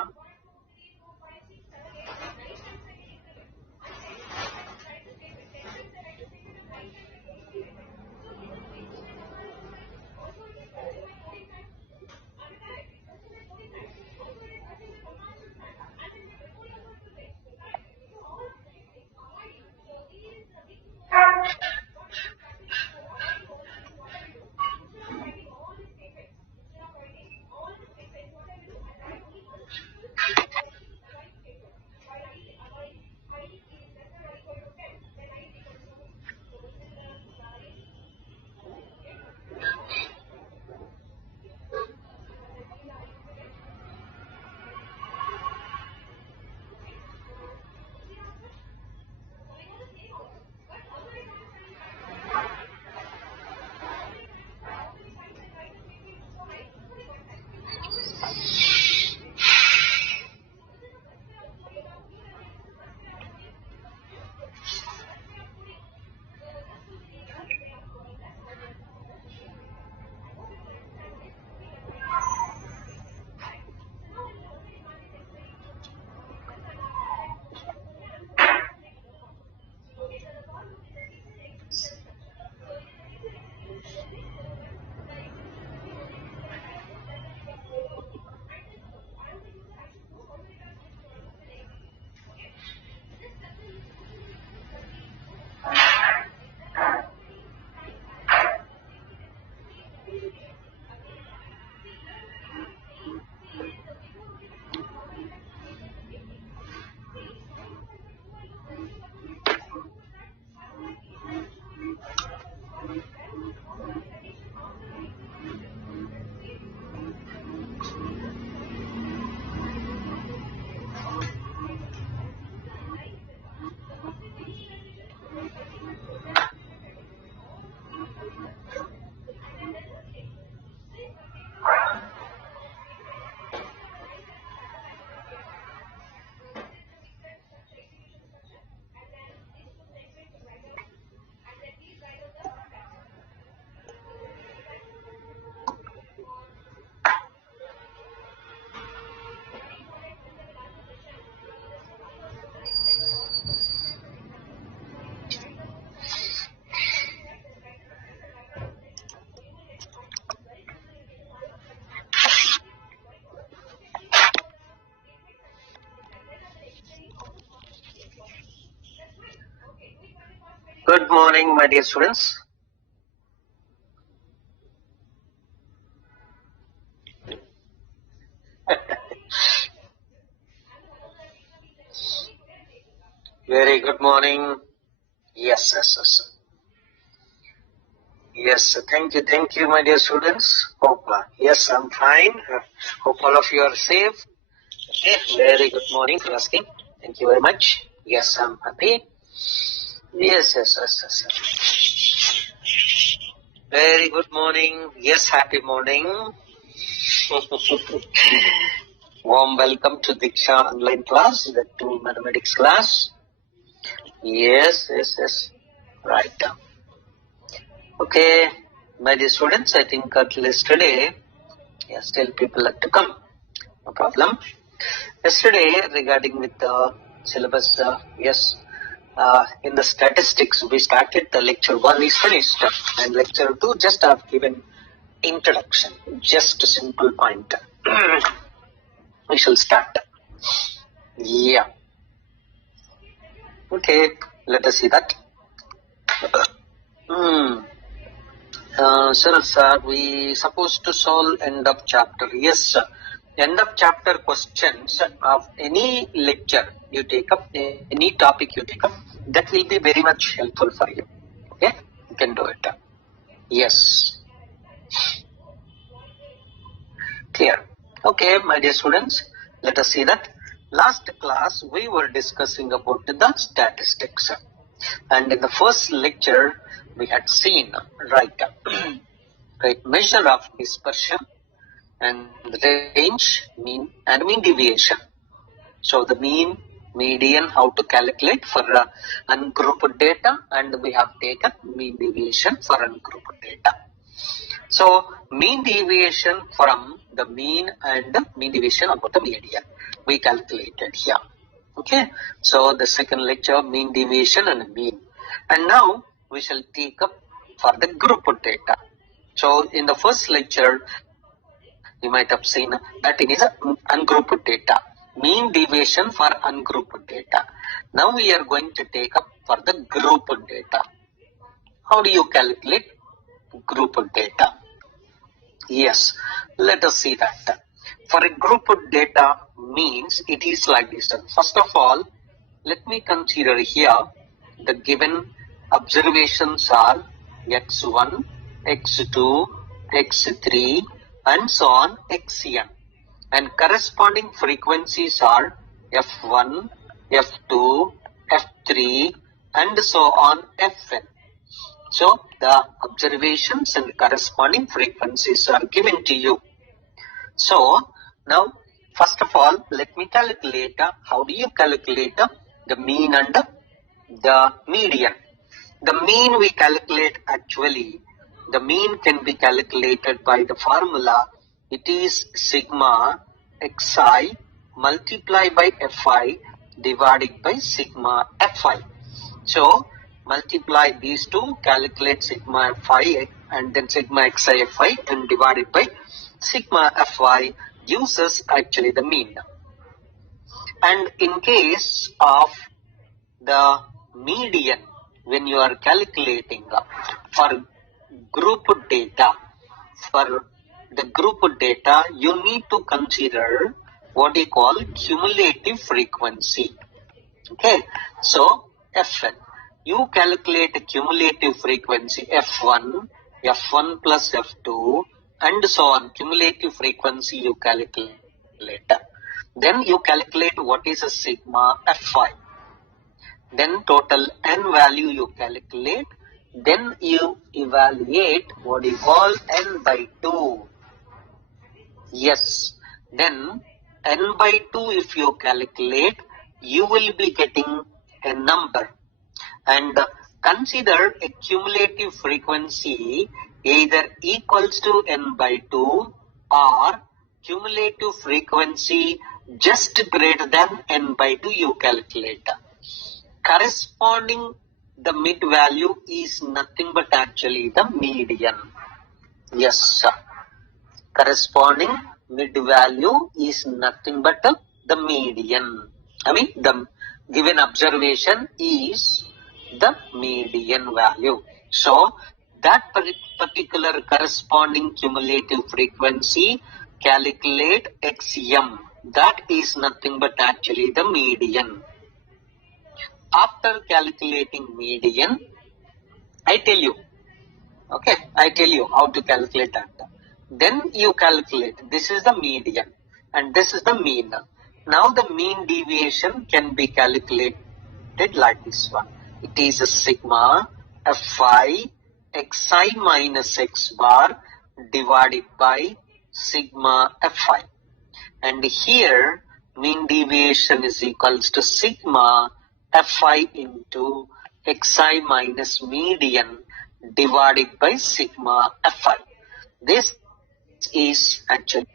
Good morning, my dear students. Very good morning. Yes. Yes, thank you, my dear students. Hope, yes, I'm fine. Hope all of you are safe. Okay, very good morning for asking. Thank you very much. Yes, I'm happy. Yes. Very good morning. Yes, happy morning. Warm welcome to Diksha online class, the 2 mathematics class. Yes. Right. Okay, my dear students, I think at least today, still people have to come. No problem. Yesterday, regarding with the syllabus, in the statistics, we started the lecture 1 is finished, and lecture 2 just have given introduction, just a simple point. We shall start. Yeah. Okay, let us see that. Sir, we supposed to solve end of chapter. Yes, sir. End of chapter questions of any lecture you take up, any topic you take up, that will be very much helpful for you. Okay, you can do it. Yes. Clear. Okay, my dear students, let us see that. Last class we were discussing about the statistics, and in the first lecture we had seen right measure of dispersion and range, mean and mean deviation. So the mean, median, how to calculate for ungrouped data, and we have taken mean deviation for ungrouped data. So mean deviation from the mean and mean deviation about the median we calculated here. Okay, so the second lecture, mean deviation and mean, and now we shall take up for the grouped data. So in the first lecture, you might have seen that it is ungrouped data, mean deviation for ungrouped data. Now we are going to take up for the grouped data. How do you calculate grouped data? Yes, let us see that. For a grouped data means it is like this. First of all, let me consider here the given observations are x1, x2, x3 and so on xn, and corresponding frequencies are f1, f2, f3 and so on fn. So the observations and corresponding frequencies are given to you. So now first of all, let me calculate how do you calculate the mean and the median. The mean we calculate actually, the mean can be calculated by the formula. It is sigma xi multiplied by fi divided by sigma fi. So multiply these two, calculate sigma fi and then sigma xi fi and divided by sigma fi gives us actually the mean. And in case of the median, when you are calculating for group data, you need to consider what you call cumulative frequency. Okay, so Fn, you calculate a cumulative frequency F1 plus F2 and so on, cumulative frequency you calculate. Then you calculate what is a sigma Fi. Then total n value you calculate. Then you evaluate what you call n by 2. Yes. Then n by 2 if you calculate, you will be getting a number. And consider a cumulative frequency either equals to n by 2 or cumulative frequency just greater than n by 2 you calculate. Corresponding the mid value is nothing but actually the median. Yes, sir. Corresponding mid value is nothing but the median. I mean the given observation is the median value. So that particular corresponding cumulative frequency, calculate xm. That is nothing but actually the median. after calculating median, I tell you how to calculate that. Then you calculate, this is the median and this is the mean. Now the mean deviation can be calculated like this one. It is a sigma fi xi minus x bar divided by sigma fi. And here mean deviation is equals to sigma fi into xi minus median divided by sigma fi. This is actually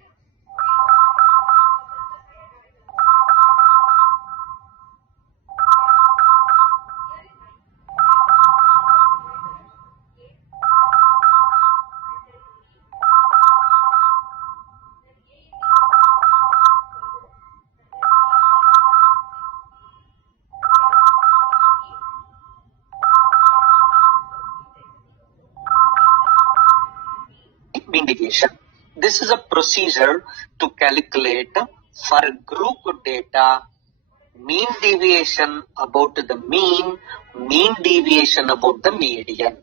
mean deviation. This is a procedure to calculate for group data mean deviation about the mean deviation about the median.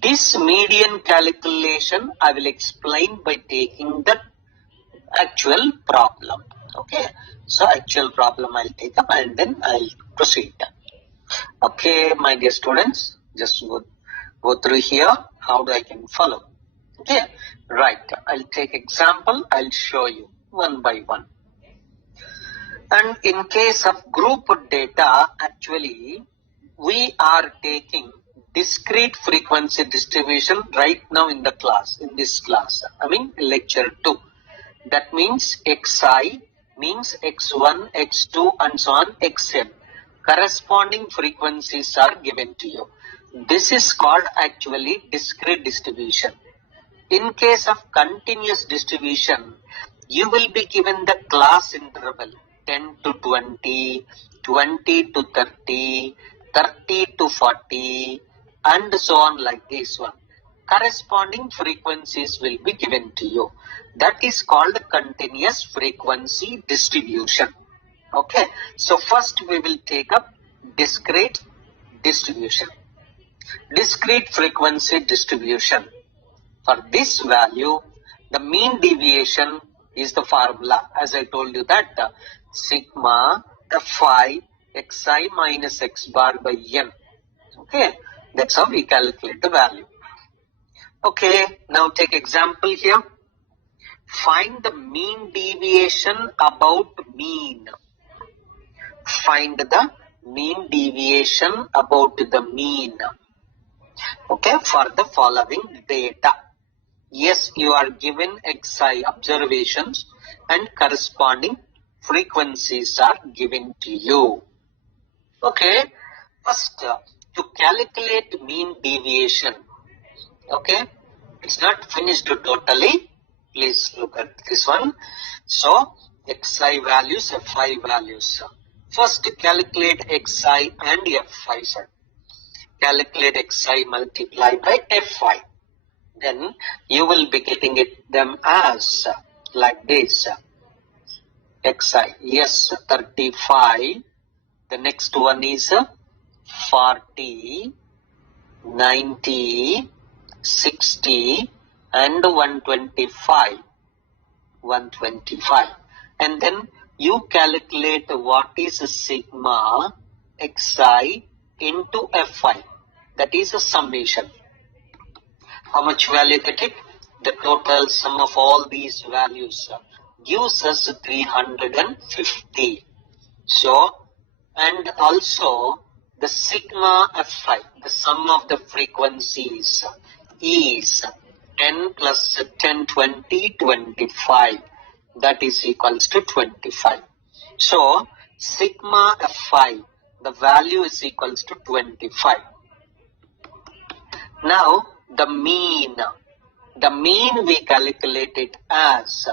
This median calculation I will explain by taking the actual problem. Okay, so actual problem I'll take up and then I'll proceed. Okay, my dear students, just go through here. How do I can follow? Okay, right. I'll take example. I'll show you one by one. And in case of group data, actually, we are taking discrete frequency distribution right now in the class, in this class. I mean lecture 2. That means xi means x1, x2 and so on, xn. Corresponding frequencies are given to you. This is called actually discrete distribution. In case of continuous distribution, you will be given the class interval 10 to 20, 20 to 30, 30 to 40 and so on like this one. Corresponding frequencies will be given to you. That is called continuous frequency distribution. Okay, so first we will take up discrete distribution. Discrete frequency distribution. For this value, the mean deviation is the formula. As I told you that sigma fi xi minus x bar by n. Okay, that's how we calculate the value. Okay, now take example here. Find the mean deviation about mean. Find the mean deviation about the mean. Okay, for the following data. Yes, you are given xi observations and corresponding frequencies are given to you. Okay, first to calculate mean deviation. Okay, it's not finished totally. Please look at this one. So, xi values, fi values. First calculate xi and fi. Sir. Calculate xi multiplied by fi. Then you will be getting them as like this. Xi, yes, 35. The next one is 40, 90, 60 and 125. 125. And then you calculate what is sigma xi into fi. That is a summation. How much value get it? The total sum of all these values gives us 350. So, and also the sigma fi, the sum of the frequencies is 10 plus 10, 20, 25. That is equals to 25. So, sigma fi, the value is equals to 25. Now, the mean we calculated as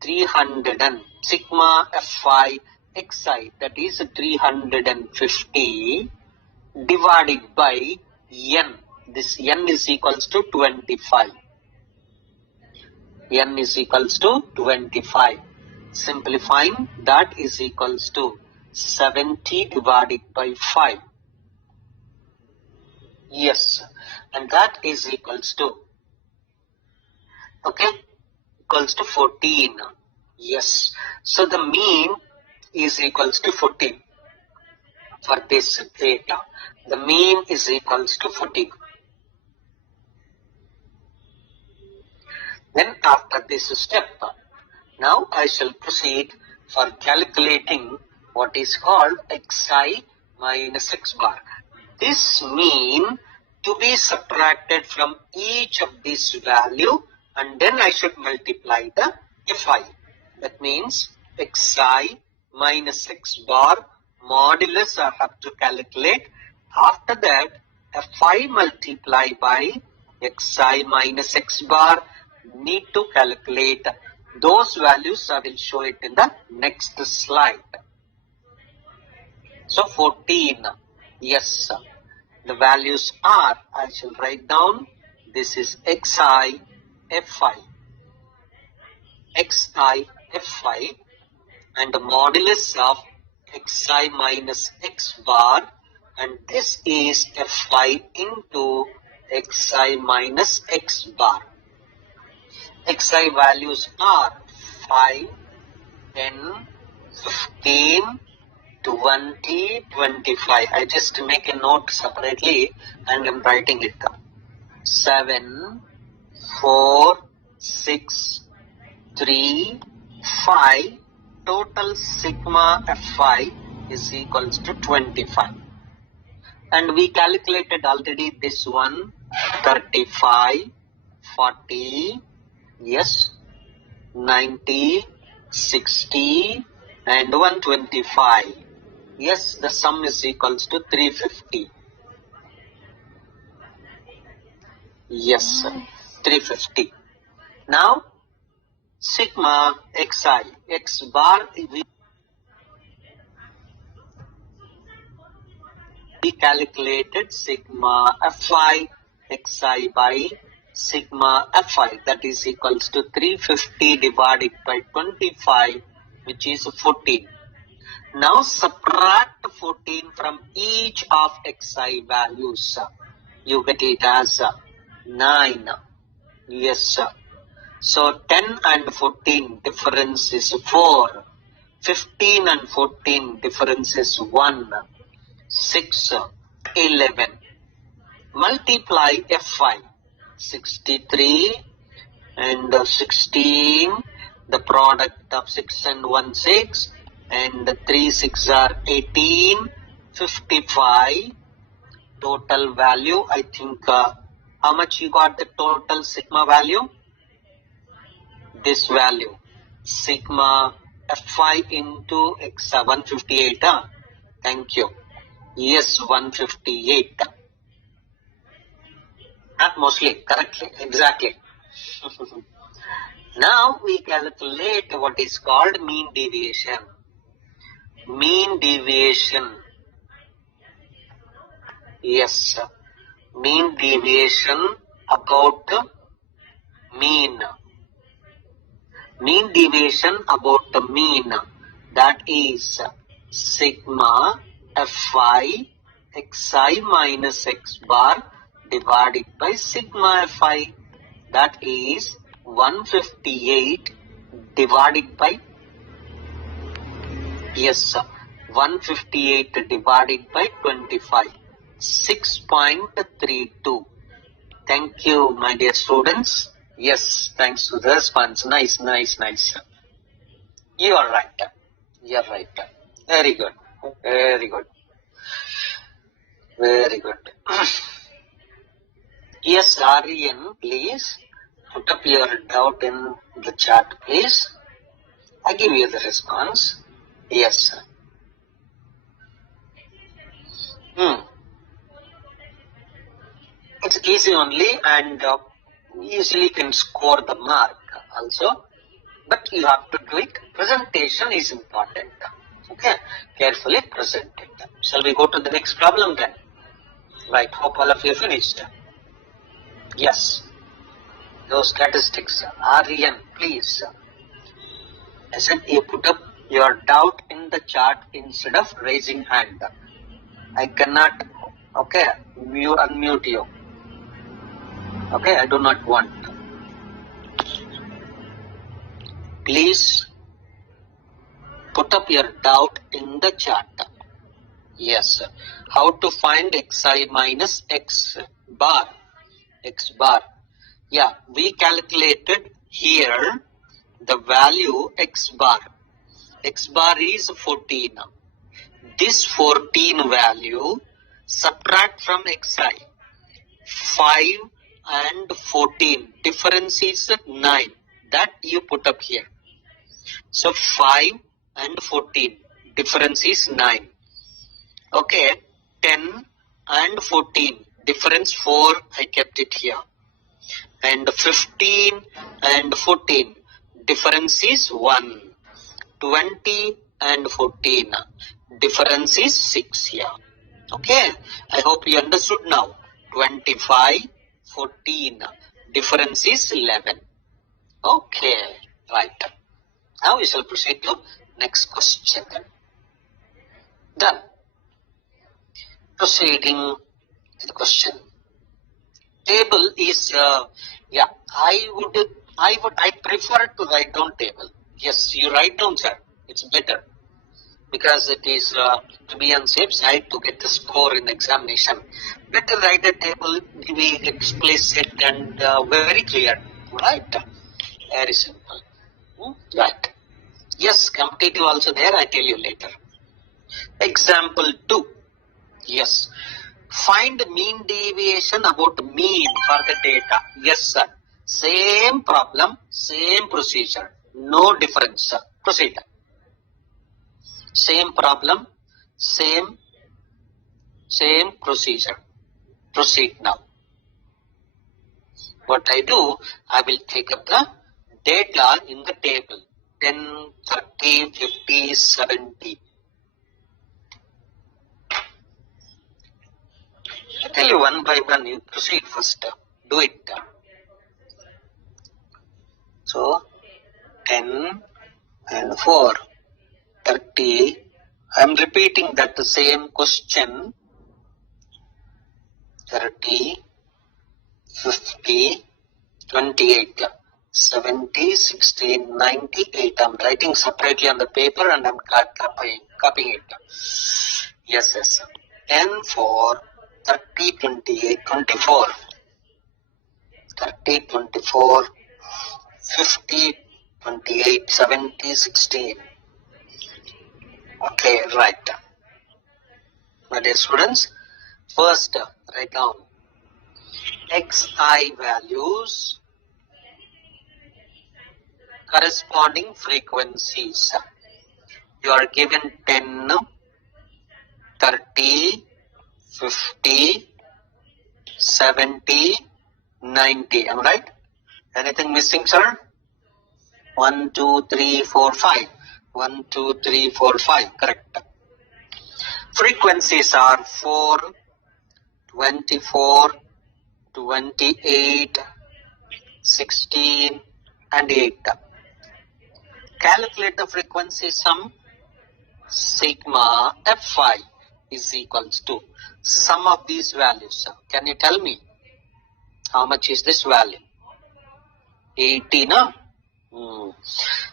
300 and sigma fi xi, that is 350 divided by n. This n is equals to 25. N is equals to 25. Simplifying, that is equals to 70 divided by 5. Yes, and that is equals to, okay, equals to 14. Yes, so the mean is equals to 14 for this data. The mean is equals to 14. Then after this step, now I shall proceed for calculating what is called xi minus x bar. This mean to be subtracted from each of these value, and then I should multiply the fi. That means xi minus x bar modulus I have to calculate. After that, fi multiplied by xi minus x bar need to calculate. Those values I will show it in the next slide. So 14, yes, the values are, I shall write down, this is xi fi, and the modulus of xi minus x bar, and this is fi into xi minus x bar. Xi values are 5, 10, 15, 20, 25. I just make a note separately and I'm writing it down. 7, 4, 6, 3, 5. Total sigma fi is equals to 25. And we calculated already this one, 35, 40, yes, 90, 60 and 125. Yes, the sum is equals to 350. Yes, 350. Now, sigma xi, x bar, we calculated sigma fi xi by sigma fi, that is equals to 350 divided by 25, which is 14. Now subtract 14 from each of xi values. You get it as 9. Yes. So 10 and 14 difference is 4. 15 and 14 difference is 1. 6, 11. Multiply fi. 63 and 16, the product of 6 and 1, 6, and 3 6 are 18, 55. Total value, I think, how much you got the total sigma value? This value, sigma fi into x, 158, huh? Thank you. Yes, 158. Not mostly, correctly, exactly. Now we calculate what is called mean deviation. Mean deviation. Yes, mean deviation about mean. Mean deviation about the mean. That is sigma fi xi minus x bar divided by sigma fi, that is 158 divided by, yes, 158 divided by 25, 6.32. Thank you, my dear students. Yes, thanks to the response. Nice. You are right. You are right. Very good. Very good. Very good. Yes, Aryan, please put up your doubt in the chat, please. I give you the response. Yes. It's easy only, and easily can score the mark also. But you have to do it. Presentation is important. Okay, carefully present it. Shall we go to the next problem then? Right, hope all of you finished. Yes, those statistics. Aryan, please. I said you put up your doubt in the chat instead of raising hand. I cannot, okay, unmute you. Okay, I do not want. Please put up your doubt in the chat. Yes. How to find xi minus x bar? X bar. Yeah, we calculated here the value x bar. X bar is 14. This 14 value subtract from xi. 5 and 14. Difference is 9. That you put up here. So 5 and 14. Difference is 9. Okay. 10 and 14. Difference 4. I kept it here. And 15 and 14. Difference is 1. 20 and 14. Difference is 6 here. Okay. I hope you understood now. 25, 14. Difference is 11. Okay. Right. Now we shall proceed to next question. Done. Proceeding to the question. Table is, I prefer to write down table. Yes, you write down, sir. It's better. Because it is to be on safe side to get the score in the examination. Better write a table, be explicit and very clear. Right? Very simple. Right. Yes, competitive also there, I tell you later. Example 2. Yes. Find mean deviation about mean for the data. Yes, sir. Same problem, same procedure. No difference, sir. Proceed. Same problem, same procedure. Proceed now. What I do, I will take up the data in the table. 10, 30, 50, 70. I tell you one by one, you proceed first. Do it. So, 10 and 4, 30. I am repeating that the same question. 30, 50, 28, 70, 60, 98. I am writing separately on the paper and I am copying it. Yes. 10, 4, 30, 28, 24. 30, 24, 50, 28, 70, 16. Okay, right. My dear students, first write down xi values, corresponding frequencies. You are given 10, 30, 50, 70, 90. Am I right? Anything missing, sir? 1, 2, 3, 4, 5. 1, 2, 3, 4, 5. Correct. Frequencies are 4, 24, 28, 16 and 8. Calculate the frequency sum. Sigma Fi is equals to sum of these values. Can you tell me how much is this value? 80, no?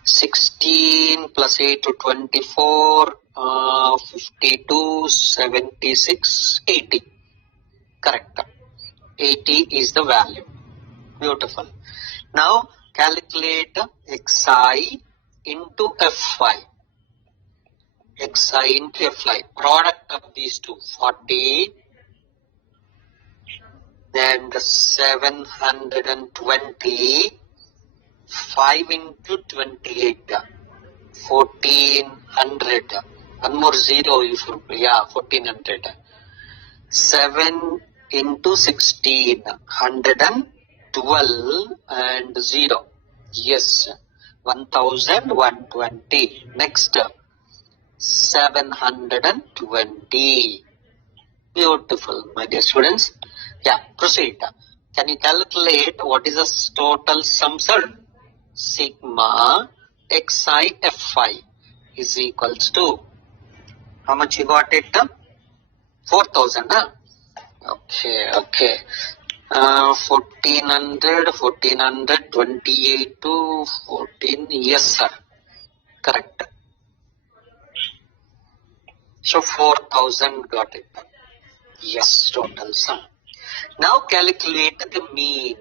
16 plus 8 to 24, 52, 76, 80. Correct. 80 is the value. Beautiful. Now calculate xi into Fi. Xi into Fi. Product of these two. 40. Then the 720. 5 into 28. 1400. One more zero. 1400. 7 into 16. 112 and 0. Yes. 1120. Next. 720. Beautiful, my dear students. Yeah, proceed. Can you calculate what is the total sum, sir? Sigma xi Fi. is equals to, how much you got it? 4,000. Huh? Okay. 1400, 28 to 14. Yes, sir. Correct. So 4,000 got it. Yes, total sum. Now calculate the mean.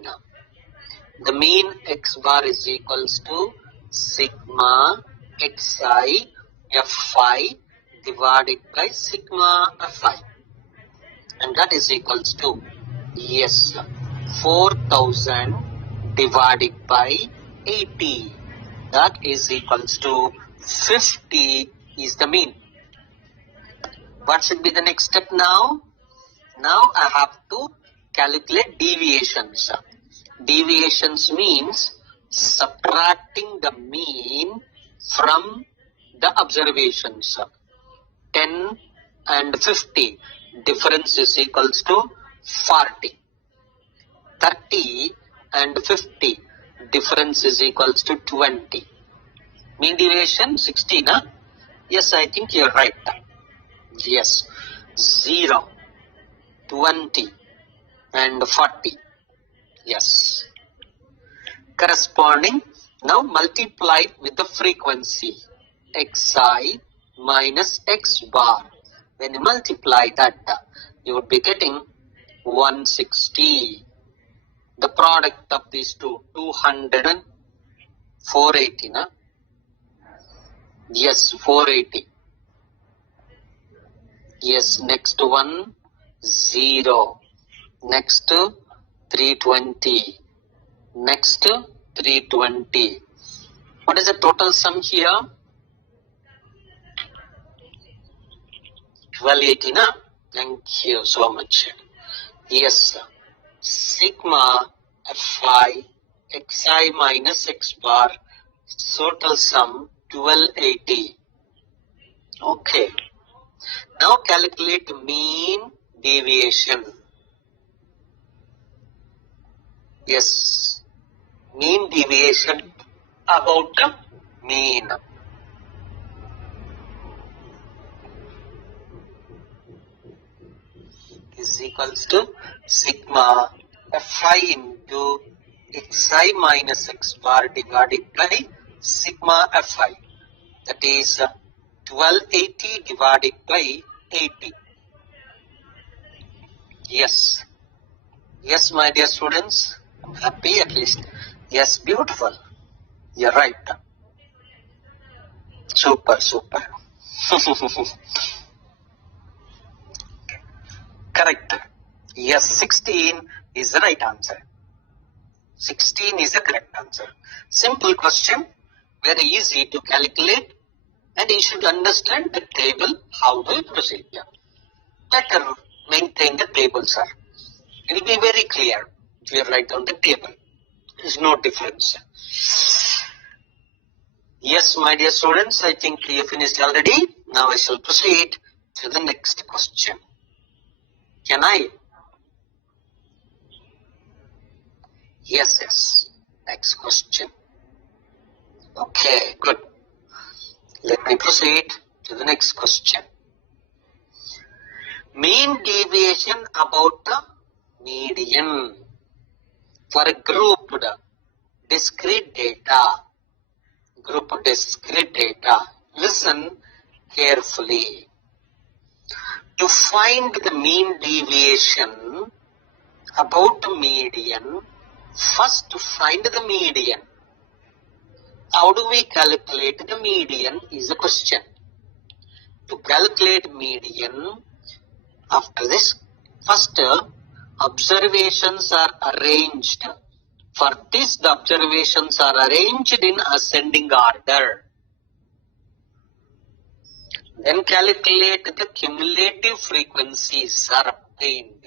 The mean x bar is equals to sigma xi fi divided by sigma fi. And that is equals to, yes, 4,000 divided by 80. That is equals to 50 is the mean. What should be the next step now? Now I have to calculate deviations. Deviations means subtracting the mean from the observations. 10 and 50. Difference is equals to 40. 30 and 50. Difference is equals to 20. Mean deviation 16. Huh? Yes, I think you're right. Yes. 0, 20 and 40. Yes. Corresponding. Now multiply with the frequency. Xi minus x bar. When you multiply that, you would be getting 160. The product of these two, 200 and 480. Na? Yes, 480. Yes, next one, 0. Next, 320. Next, 320. What is the total sum here? 1280, na? Thank you so much. Yes, sigma fi xi minus x bar, total sum 1280. Okay. Now calculate mean deviation. Yes, mean deviation about the mean. Is equals to sigma fi into xi minus x bar divided by sigma fi. That is 1280 divided by 80. Yes. Yes, my dear students. I'm happy at least. Yes, beautiful. You're right. Super. Correct. Yes, 16 is the right answer. 16 is the correct answer. Simple question. Very easy to calculate. And you should understand the table, how to proceed. Better maintain the table, sir. It will be very clear if you write down the table. There is no difference. Yes, my dear students, I think you finished already. Now I shall proceed to the next question. Can I? Yes. Next question. Okay, good. Let me proceed to the next question. Mean deviation about the median for a grouped discrete data. Listen carefully. To find the mean deviation about the median, first to find the median. How do we calculate the median is the question. To calculate median, after this, first observations are arranged. For this, the observations are arranged in ascending order. Then calculate the cumulative frequencies are obtained.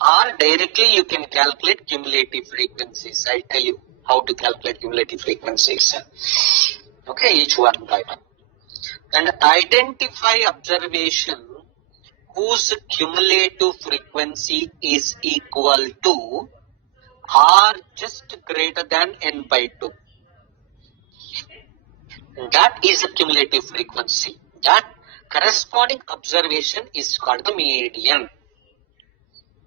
Or directly you can calculate cumulative frequencies. I tell you how to calculate cumulative frequencies. Okay, each one by one. And identify observation whose cumulative frequency is equal to or just greater than n by 2. That is the cumulative frequency. That corresponding observation is called the median.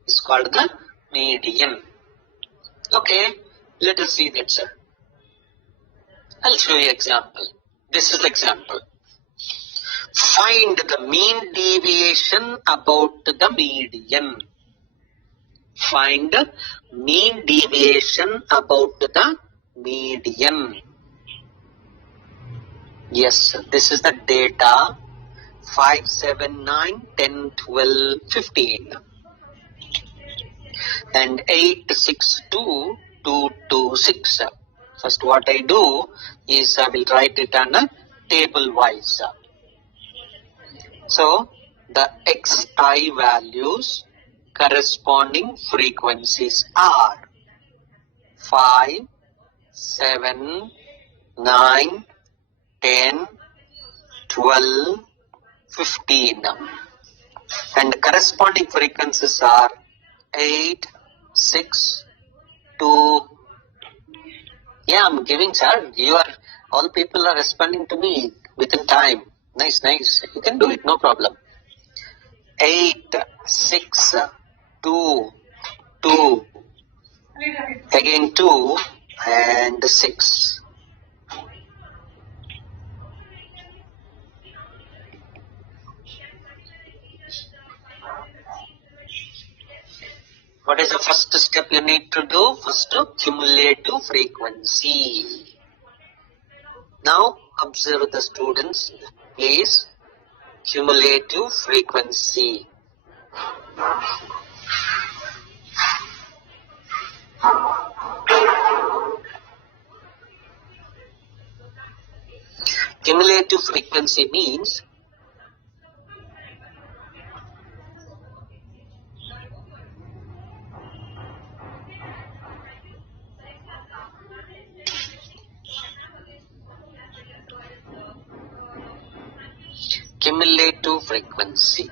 It's called the median. Okay, let us see that, sir. I'll show you example. This is the example. Find the mean deviation about the median. Find mean deviation about the median. Yes, this is the data 5, 7, 9, 10, 12, 15 and 8, 6, 2, 2, 2, 6. First what I do is I will write it on a table wise. So the xi values corresponding frequencies are 5, 7, 9, 10, 12, 15 and corresponding frequencies are 8, 6, 2. Yeah, I'm giving, sir. All people are responding to me within time. Nice. You can do it, no problem. 8, 6, 2, 2, again 2 and 6. What is the first step you need to do? First, cumulative frequency. Now, observe the students, please. Cumulative frequency. Cumulative frequency means cumulative frequency.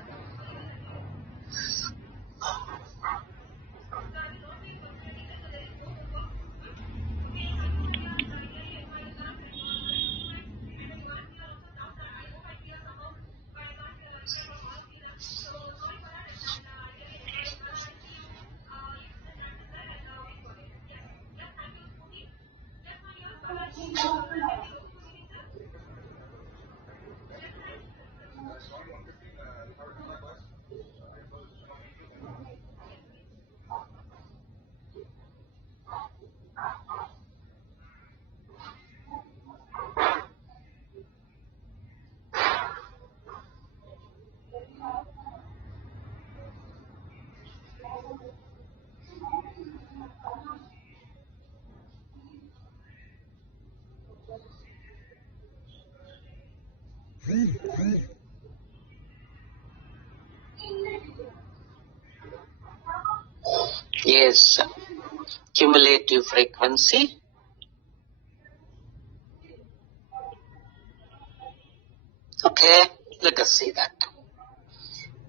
Yes, cumulative frequency. Okay, let us see that.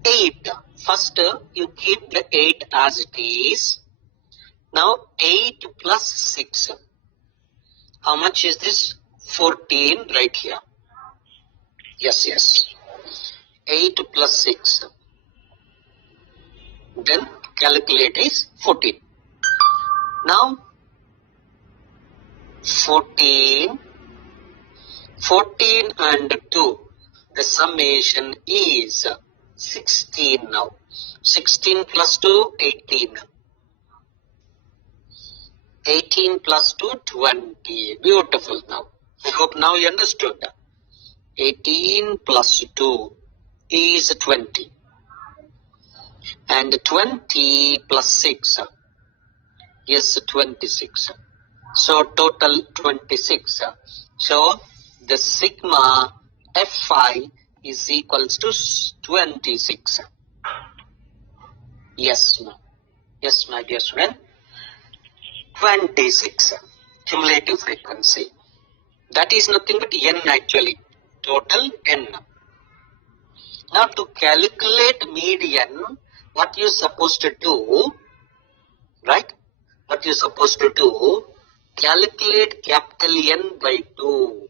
8. First, you keep the 8 as it is. Now, 8 plus 6. How much is this? 14 right here. Yes. 8 plus 6. Then calculate is 14. Now 14 and 2, the summation is 16 now. 16 plus 2, 18. 18 plus 2, 20. Beautiful now. I hope now you understood. 18 plus 2 is 20. And 20 plus 6 is 26. So total 26. So the sigma Fi is equals to 26. Yes, my dear student. 26 cumulative frequency. That is nothing but n actually. Total n. Now to calculate median, what you supposed to do, right? What you supposed to do, calculate capital N by 2.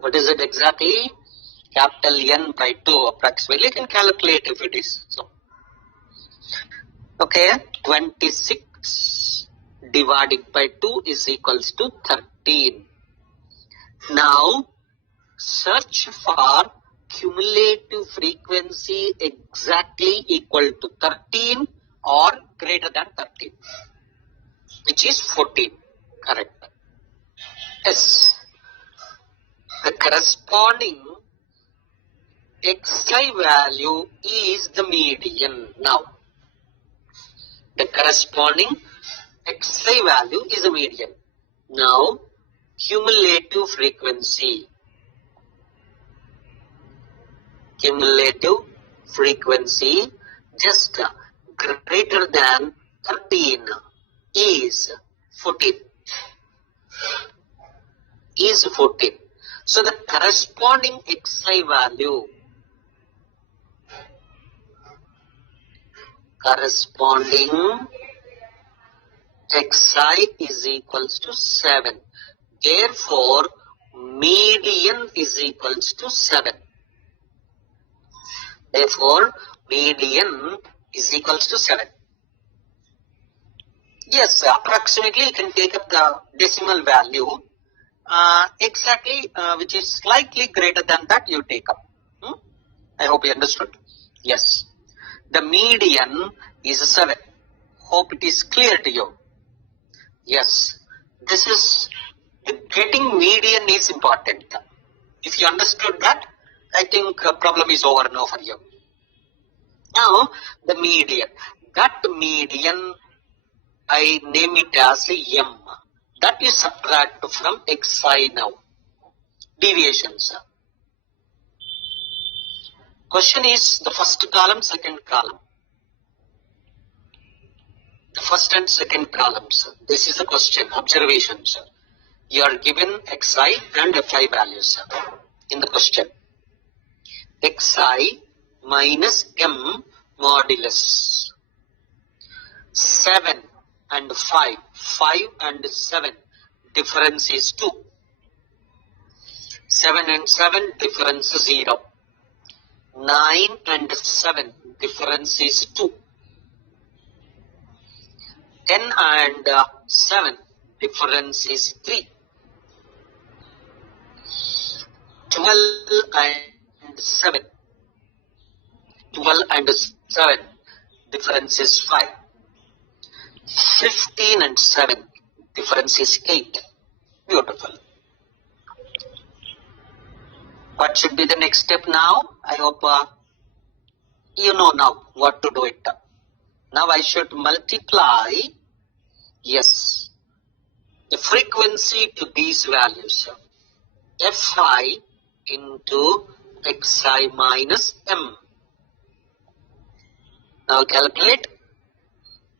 What is it exactly? Capital N by 2 approximately. You can calculate if it is so. Okay, 26 divided by 2 is equals to 13. Now, search for cumulative frequency exactly equal to 13 or greater than 13, which is 14. Correct. Yes. The corresponding xi value is the median. Now, the corresponding xi value is a median. Now, cumulative frequency. Cumulative frequency just greater than 13 is 14. Is 14. So, the corresponding xi value xi is equals to 7. Therefore, median is equals to 7. Therefore, median is equals to 7. Yes, approximately you can take up the decimal value exactly which is slightly greater than that you take up. I hope you understood. Yes. The median is 7. Hope it is clear to you. Yes. This is, getting median is important. If you understood that, I think problem is over now for you. Now, the median. That median, I name it as M. That you subtract from xi now. Deviations. Question is the first column, second column. The first and second columns. This is the question, observations. You are given xi and fi values in the question. Xi minus m modulus 7 and 5. 5 and 7 difference is 2. 7 and 7 difference 0. 9 and 7 difference is 2. 10 and 7 difference is 3. 12 and 7. 12 and 7 difference is 5. 15 and 7 difference is 8. Beautiful. What should be the next step now? I hope you know now what to do it. Now I should multiply, yes, the frequency to these values. Fi into xi minus m. Now calculate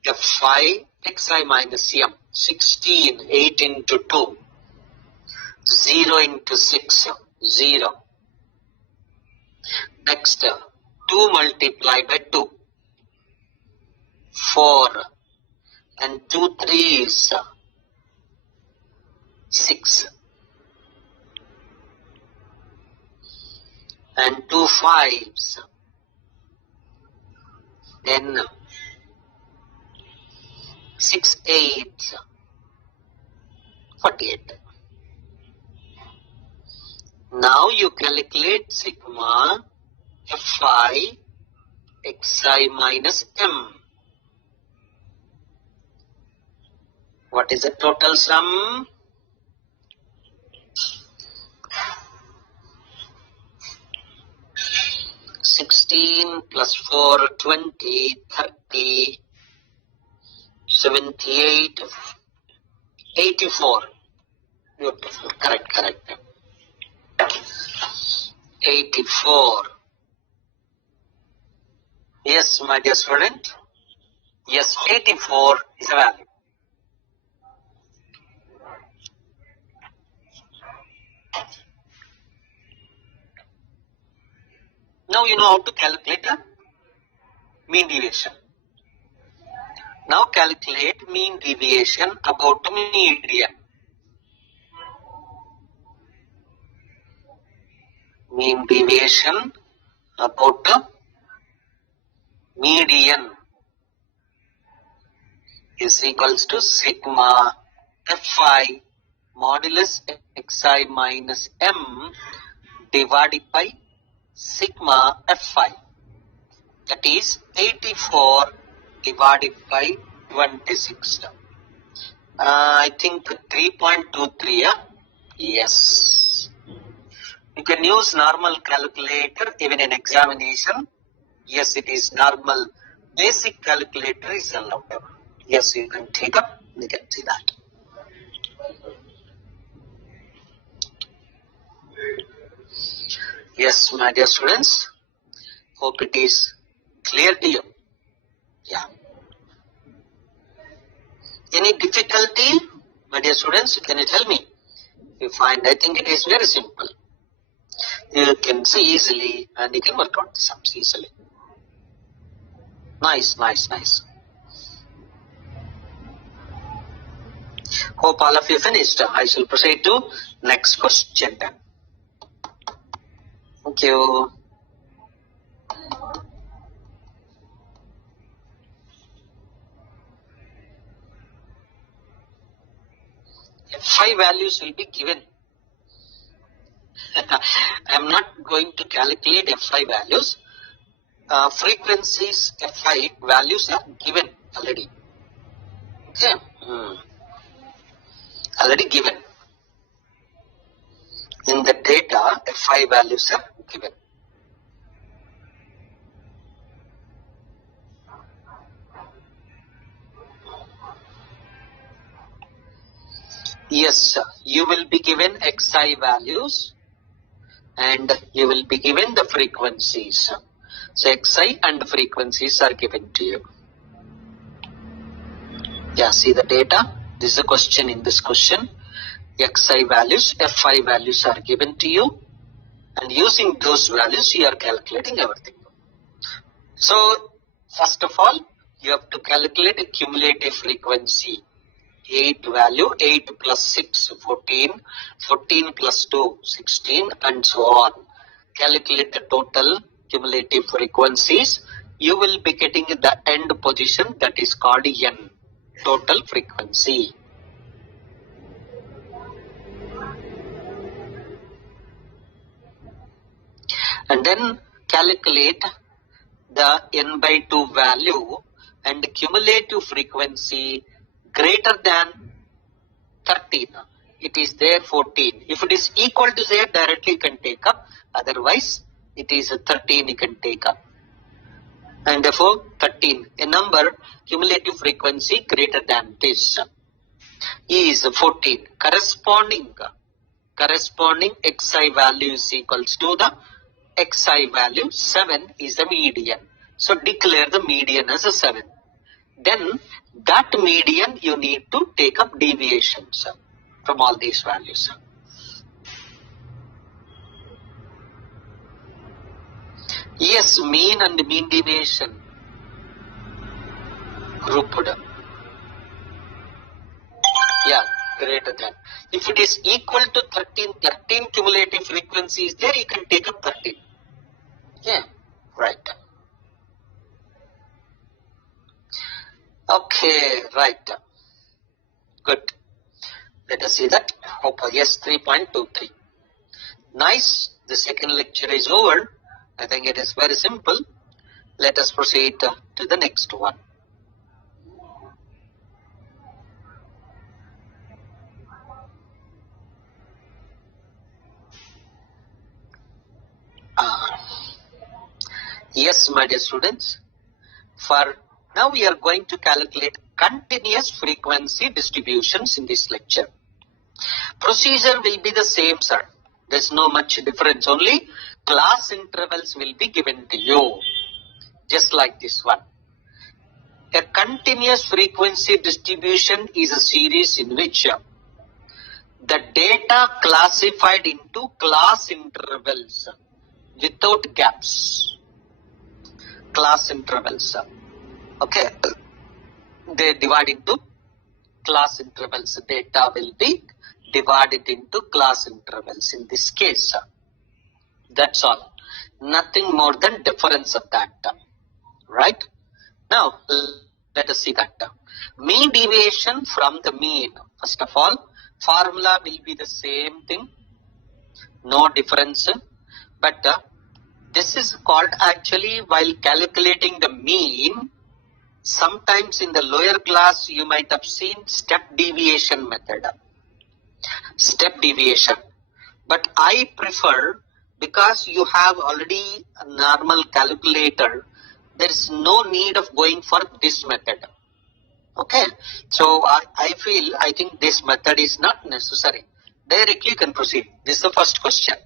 Fi xi minus m. 16, 8 into 2. 0 into 6, 0. Next, 2 multiplied by 2. 4 and 2 3s 6 and 2 5s 10 6 8s 48. Now you calculate sigma Fi xi minus m. What is the total sum? (16 plus 4, 20, 30, 78, 84. Beautiful. Correct. 84. Yes, my dear student. Yes, 84 is a value. Now you know how to calculate the mean deviation. Now calculate mean deviation about the median. mean deviation about the median is equals to sigma fi modulus xi minus m divided by sigma fi. That is 84 divided by 26. I think 3.23. Yeah? Yes. You can use normal calculator even in examination. Yes, it is normal. Basic calculator is allowed. Yes, you can take up. You can see that. Yes, my dear students. Hope it is clear to you. Yeah. Any difficulty, my dear students? Can you tell me? You find, I think it is very simple. You can see easily and you can work out the sums easily. Nice. Hope all of you finished. I shall proceed to next question then. Thank you. Fi values will be given. I am not going to calculate Fi values. Frequencies Fi values are given already. Okay. Already given. In the data, Fi values are given. Yes, you will be given Xi values and you will be given the frequencies. So Xi and frequencies are given to you. Yeah, see the data. This is a question in this question. Xi values, Fi values are given to you. And using those values, you are calculating everything. So, first of all, you have to calculate a cumulative frequency. 8 value, 8 plus 6, 14, 14 plus 2, 16 and so on. Calculate the total cumulative frequencies. You will be getting the end position that is called N, total frequency. And then calculate the N by 2 value and cumulative frequency greater than 13. It is there 14. If it is equal to there, directly you can take up. Otherwise, it is 13 you can take up. And therefore, 13. A number, cumulative frequency greater than this is 14. Corresponding Xi value is equals to the Xi value. 7 is the median. So, declare the median as a 7. Then, that median you need to take up deviations from all these values. Yes, mean and mean deviation grouped. Yeah, greater than. If it is equal to 13 cumulative frequency is there, you can take up 13. Yeah, right. Okay, right. Good. Let us see that. Yes, 3.23. Nice. The second lecture is over. I think it is very simple. Let us proceed to the next one. Yes, my dear students. For now we are going to calculate continuous frequency distributions in this lecture. Procedure will be the same, sir. There is no much difference. Only class intervals will be given to you. Just like this one. A continuous frequency distribution is a series in which the data classified into class intervals without gaps. Class intervals. Okay. They divide into class intervals. Data will be divided into class intervals in this case. That's all. Nothing more than difference of that term. Right? Now, let us see that term. Mean deviation from the mean. First of all, formula will be the same thing. No difference. But this is called actually while calculating the mean. Sometimes in the lower class you might have seen step deviation method. Step deviation. But I prefer, because you have already a normal calculator, there is no need of going for this method. Okay. So I think this method is not necessary. Directly you can proceed. This is the first question.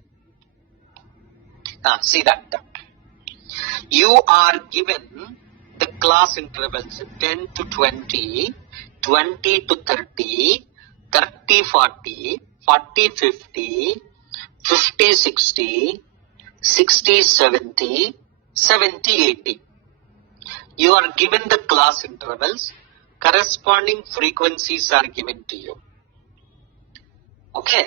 See that. You are given the class intervals 10 to 20, 20 to 30, 30 40, 40 50, 50 60, 60 70, 70 80. You are given the class intervals, corresponding frequencies are given to you. Okay.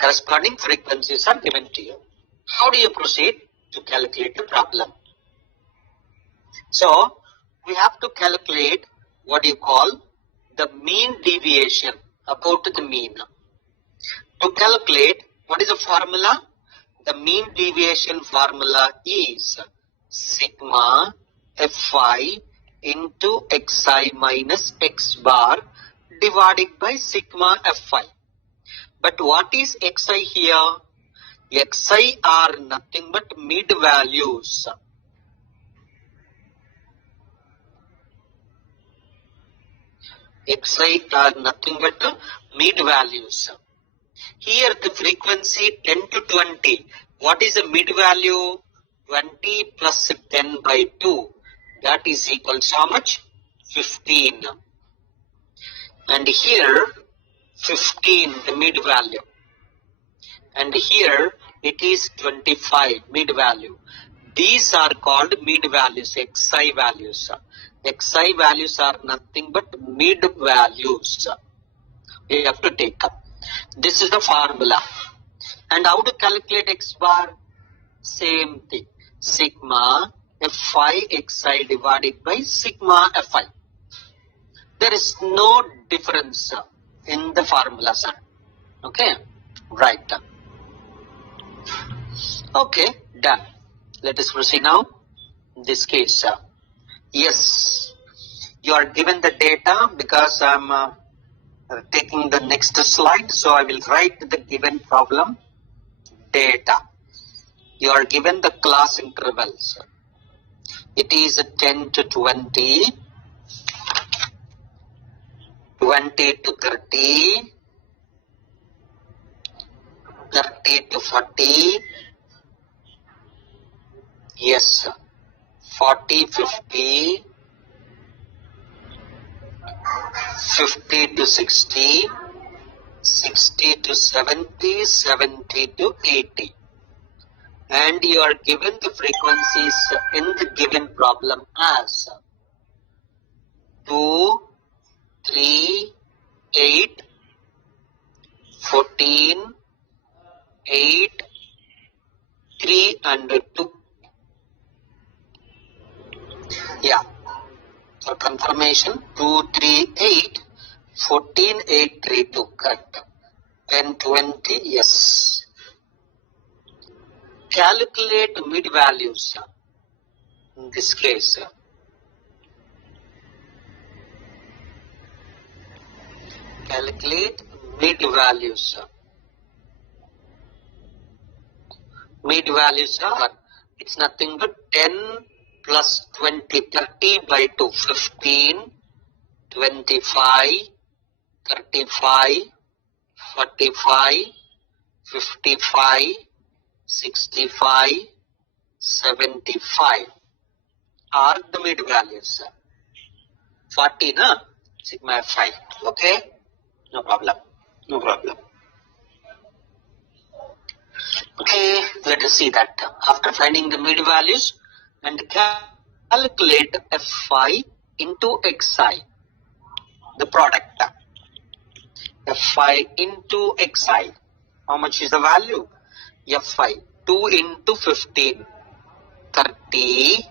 Corresponding frequencies are given to you. How do you proceed to calculate the problem? So, we have to calculate what you call the mean deviation about the mean. To calculate, what is the formula? The mean deviation formula is sigma fi into xi minus x bar divided by sigma fi. But what is xi here? Xi are nothing but mid values. Xi are nothing but mid values. Here the frequency 10 to 20. What is the mid value? 20 plus 10 by 2. That is equal to how much? 15. And here 15 the mid value. And here it is 25 mid value. These are called mid values, xi values. Xi values are nothing but mid values. We have to take up. This is the formula. And how to calculate x bar? Same thing. Sigma fi xi divided by sigma fi. There is no difference in the formula, sir. Okay? Right. Okay, done. Let us proceed now. In this case, yes, you are given the data because I am taking the next slide. So I will write the given problem data. You are given the class intervals. It is 10 to 20, 20 to 30, 30 to 40, yes, 40, 50, 50 to 60, 60 to 70, 70 to 80. And you are given the frequencies in the given problem as 2, 3, 8, 14, 8, 3 and 2. Yeah. For confirmation, 2, 3, 8, 14, 8, 3, 2. Correct. 10, 20, yes. Calculate mid values. In this case, calculate mid values. Mid values are, it's nothing but 10 plus 20, 30 by 2, 15, 25, 35, 45, 55, 65, 75 are the mid values. 40, na? Sigma 5. Okay? No problem. No problem. Okay, let us see that. After finding the mid values and calculate fi into xi, the product. Fi into xi. How much is the value? Fi. 2 into 15. 30.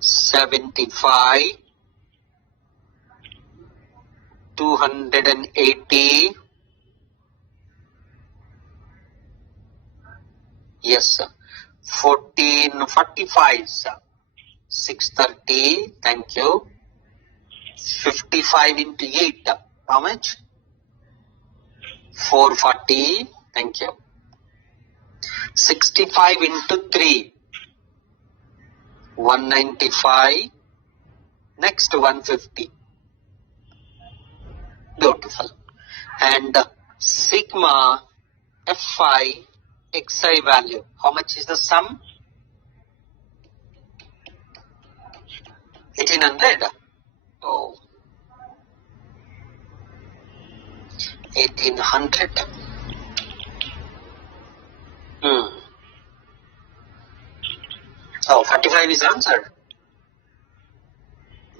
75. 280. Yes, sir. 1445, sir. 630. Thank you. 55 into 8. How much? 440. Thank you. 65 into 3. 195. Next 150. Beautiful. And sigma Fi xi value. How much is the sum? 1800. Oh. 1800. Oh, 45 is answered.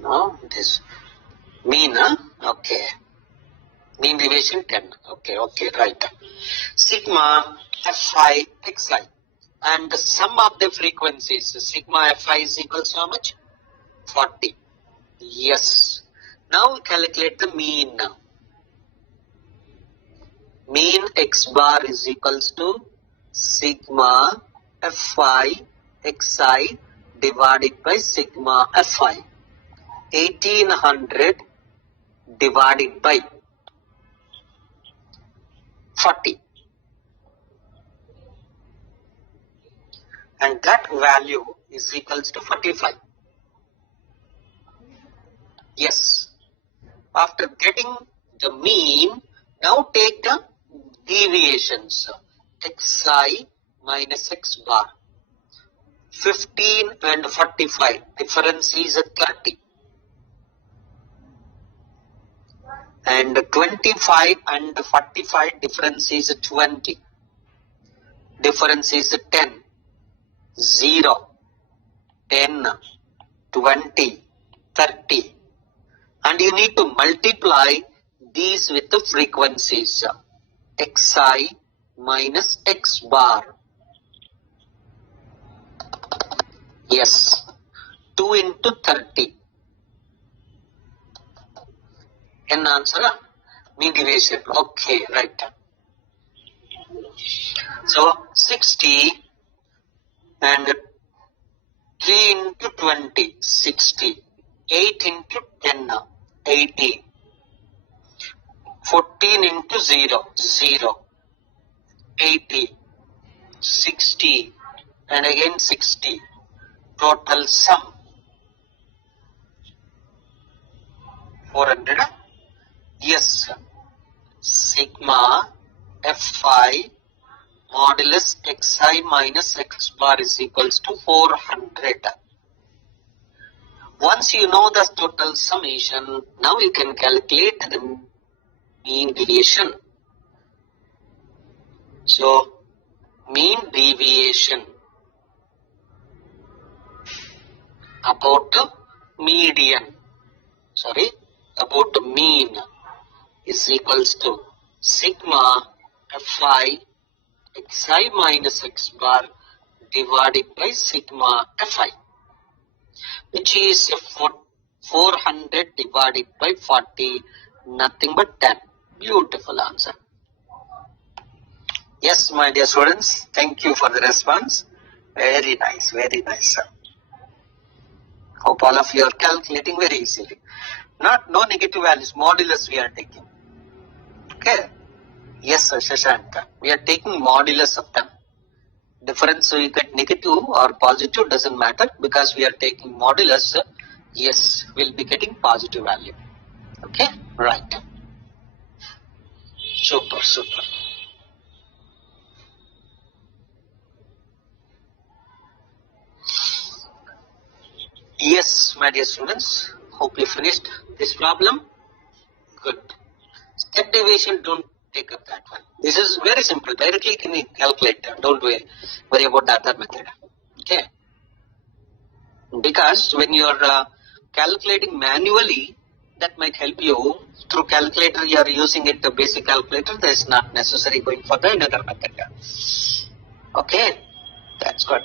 No, it is mean, huh? Okay. Mean deviation 10. Okay, right. Sigma Fi xi. And the sum of the frequencies, sigma Fi is equals to how much? 40. Yes. Now calculate the mean. Mean x bar is equals to sigma Fi xi divided by sigma Fi. 1800 divided by 40. And that value is equals to 45. Yes. After getting the mean, now take the deviations. Xi minus x bar. 15 and 45. Difference is 30. And 25 and 45 difference is 20. Difference is 10. 0, 10, 20, 30. And you need to multiply these with the frequencies. Xi minus x bar. Yes. 2 into 30. N answer, mean deviation. Okay, right. So 60 and 3 into 20, 60. 8 into 10, 80. 14 into 0, 0. 80. 60 and again 60. Total sum 400. Yes. Sigma Fi modulus xi minus x bar is equals to 400. Once you know the total summation, now you can calculate the mean deviation. So, mean deviation about median, about mean is equals to sigma Fi xi minus x bar divided by sigma Fi, which is 400 divided by 40, nothing but 10. Beautiful answer. Yes, my dear students, thank you for the response. Very nice, sir. Hope all of you are calculating very easily. No negative values, modulus we are taking. Okay. Yes, sir, Shashank. We are taking modulus of them. Difference we get negative or positive doesn't matter because we are taking modulus. Yes, we'll be getting positive value. Okay, right. Super. Yes, my dear students, hope you finished this problem. Good. Step deviation, don't take up that one. This is very simple. Directly can you calculate. Don't worry about the other method. Okay. Because when you are calculating manually, that might help you. Through calculator, you are using it, the basic calculator. That is not necessary going for the another method. Okay, that's good.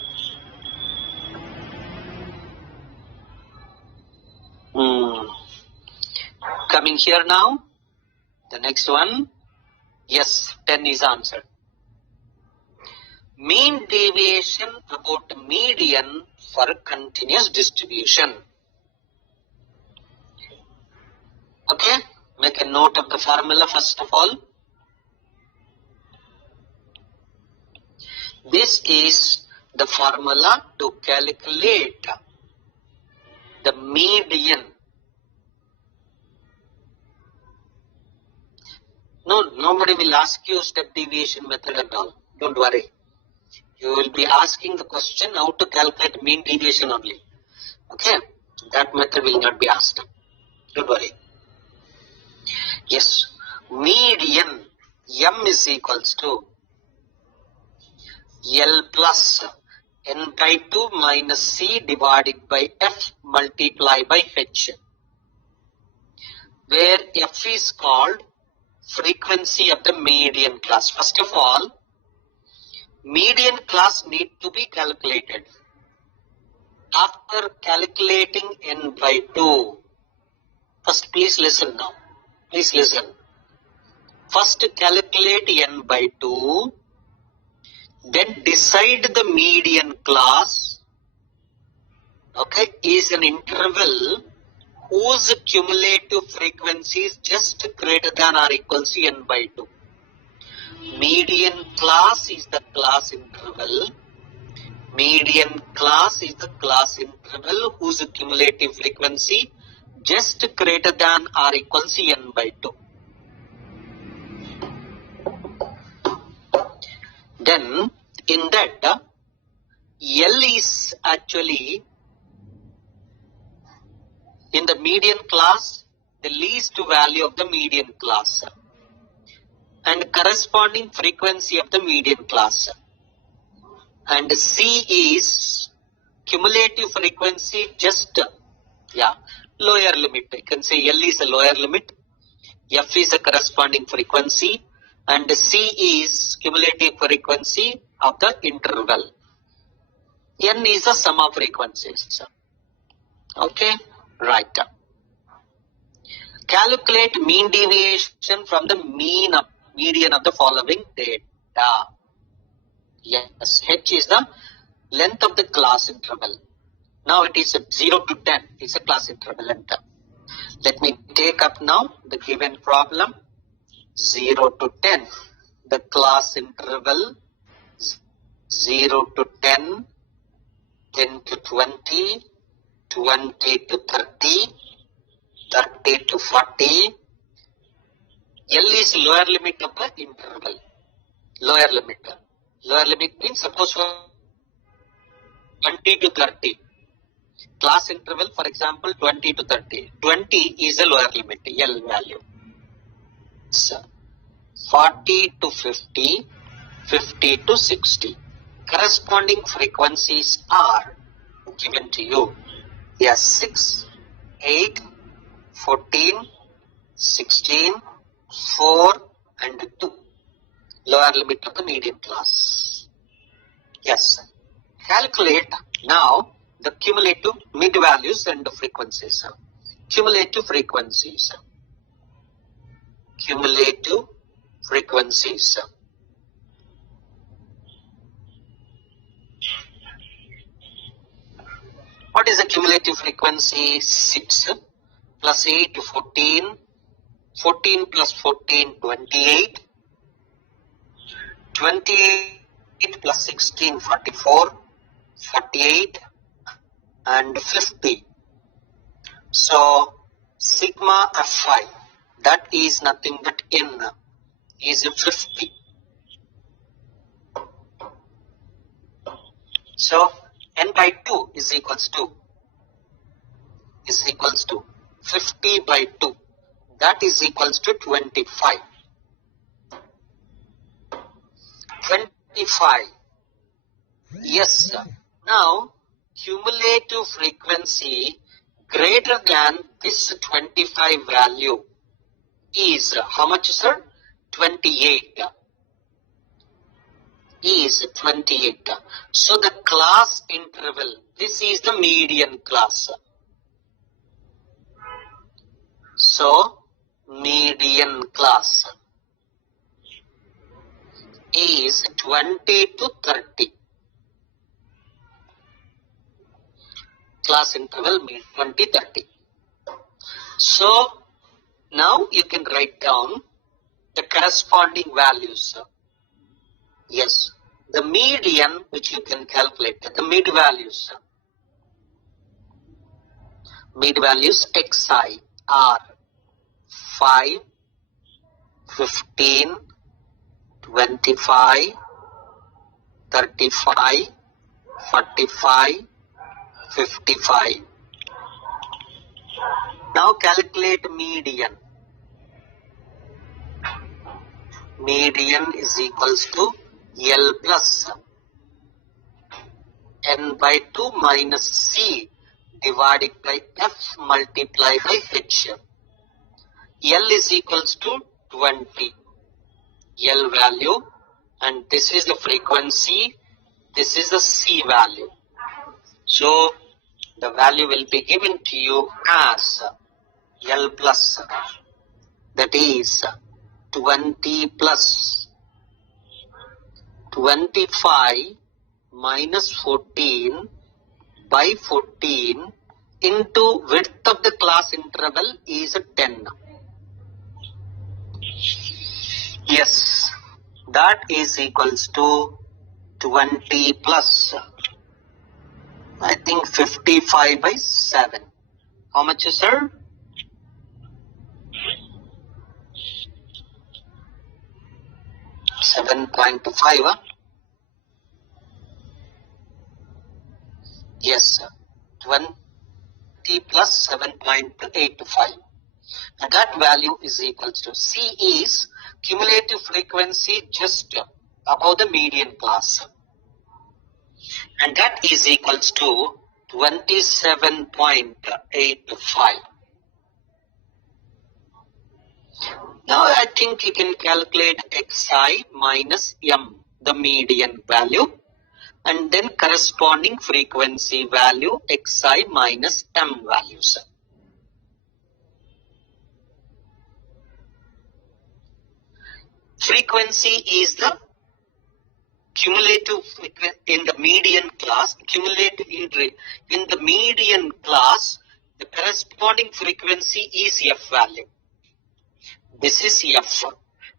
Coming here now, the next one. Yes, 10 is answered. Mean deviation about median for continuous distribution. Okay, make a note of the formula first of all. This is the formula to calculate the median. No, nobody will ask you step deviation method and all. Don't worry. You will be asking the question how to calculate mean deviation only. Okay, that method will not be asked. Don't worry. Yes, median M is equals to L plus N by 2 minus C divided by F multiplied by H, where F is called frequency of the median class. First of all, median class need to be calculated. After calculating N by 2, first please listen now. Please listen. First calculate N by 2, then decide the median class. Okay, is an interval whose cumulative frequency is just greater than or equal to N by 2. Median class is the class interval. Median class is the class interval whose cumulative frequency just greater than or equal to N by 2. Then in that L is actually in the median class the least value of the median class and corresponding frequency of the median class, and C is cumulative frequency just lower limit. You can say L is a lower limit, F is a corresponding frequency, and C is cumulative frequency of the interval. N is the sum of frequencies. Okay, right. Calculate mean deviation from the median of the following data. Yes, H is the length of the class interval. Now it is 0 to 10. It's a class interval length. Let me take up now the given problem. 0 to 10. The class interval 0 to 10, 10 to 20, 20 to 30, 30 to 40. L is lower limit of the interval. Lower limit. Lower limit means suppose 20 to 30. Class interval, for example, 20 to 30. 20 is a lower limit, L value. So, 40 to 50, 50 to 60. Corresponding frequencies are given to you. Yes, 6, 8, 14, 16, 4 and 2. Lower limit of the median class. Yes. Calculate now the cumulative mid values and the frequencies. Cumulative frequencies. Cumulative frequencies. What is the cumulative frequency? 6 plus 8, 14. 14 plus 14, 28. 28 plus 16, 44. 48 and 50. So, sigma F5, that is nothing but N, is 50. So, N by 2 is equals to 50 by 2. That is equals to 25. 25. Yes, sir. Now, cumulative frequency greater than this 25 value is how much, sir? 28. is 28. So the class interval, this is the median class. So median class is 20 to 30. Class interval means 20, 30. So now you can write down the corresponding values. Yes, the median which you can calculate, the mid values. Mid values xi are 5, 15, 25, 35, 45, 55. Now calculate median. Median is equals to L plus n by 2 minus C divided by F multiplied by H. L is equals to 20. L value, and this is the frequency, this is the C value. So the value will be given to you as L plus, that is 20 plus 25 minus 14 by 14 into width of the class interval is 10. Yes, that is equals to 20 plus, I think 55 by 7. How much is sir? $7.5. Huh? Yes, 20 plus 7.85. And that value is equals to C is cumulative frequency just above the median class. And that is equals to 27.85. Now I think you can calculate xi minus m, the median value, and then corresponding frequency value xi minus m values. Frequency is the cumulative in the median class. Cumulative in the median class, the corresponding frequency is f value. This is f,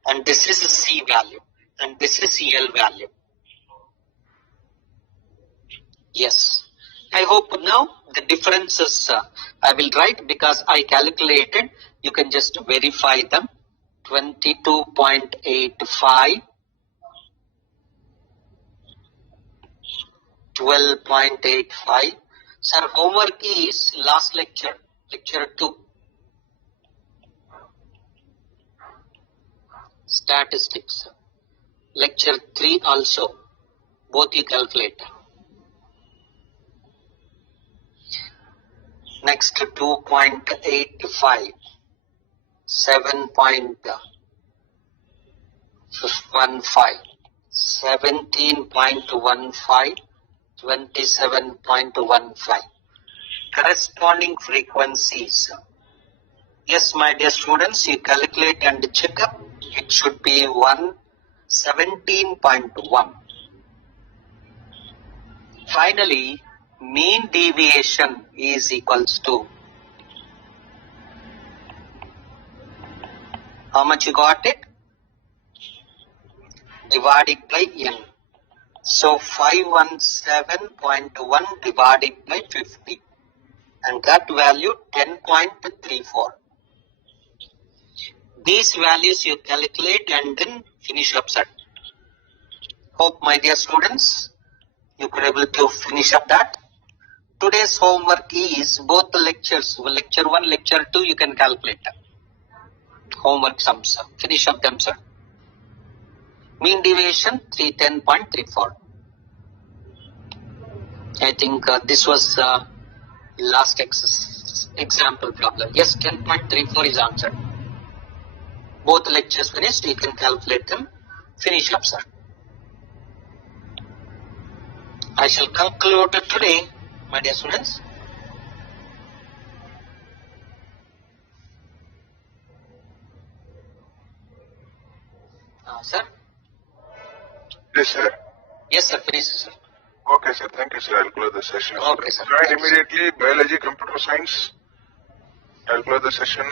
and this is c value, and this is L value. Yes, I hope now the differences I will write because I calculated. You can just verify them. 22.85, 12.85. Sir, homework is last lecture, lecture 2. Statistics. Lecture 3 also. Both you calculate. Next 2.85. 7.15, 17.15, 27.15. Corresponding frequencies. Yes, my dear students, you calculate and check up. It should be 117.1. Finally, mean deviation is equals to, how much you got it? Divided by n. So 517.1 divided by 50. And that value 10.34. These values you calculate and then finish up, sir. Hope, my dear students, you could able to finish up that. Today's homework is both the lectures, lecture 1, lecture 2, you can calculate them. Homework sums. Finish up them, sir. Mean deviation 310.34. I think this was last example problem. Yes, 10.34 is answered. Both lectures finished. You can calculate them. Finish up, sir. I shall conclude today, my dear students. Sir? Yes, sir. Yes, sir. Finish, sir. Okay, sir. Thank you, sir. I'll close the session. Okay, sir. Join Thanks. immediately. Biology, computer science. I'll close the session.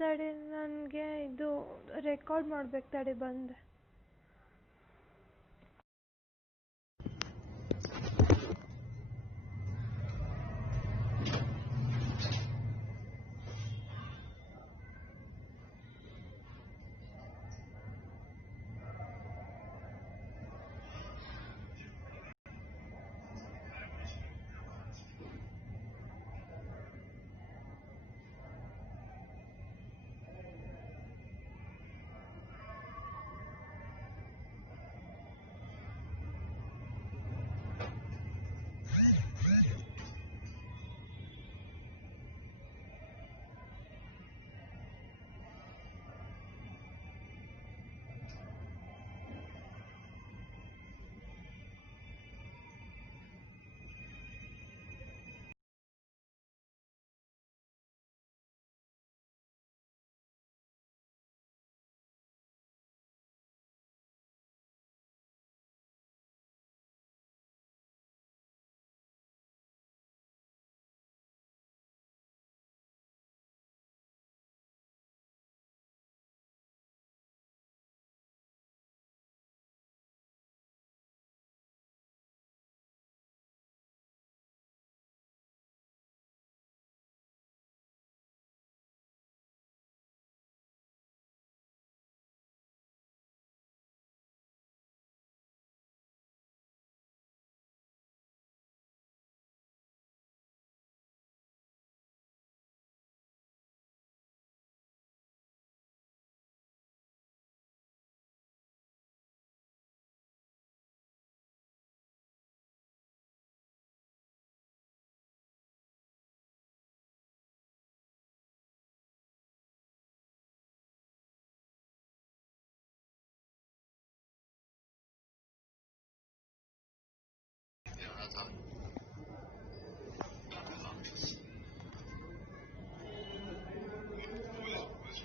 ತಡಿ ನನಗೆ ಇದು record ಮಾಡ್ಬೇಕು ತಡಿ ಬಂದೆ.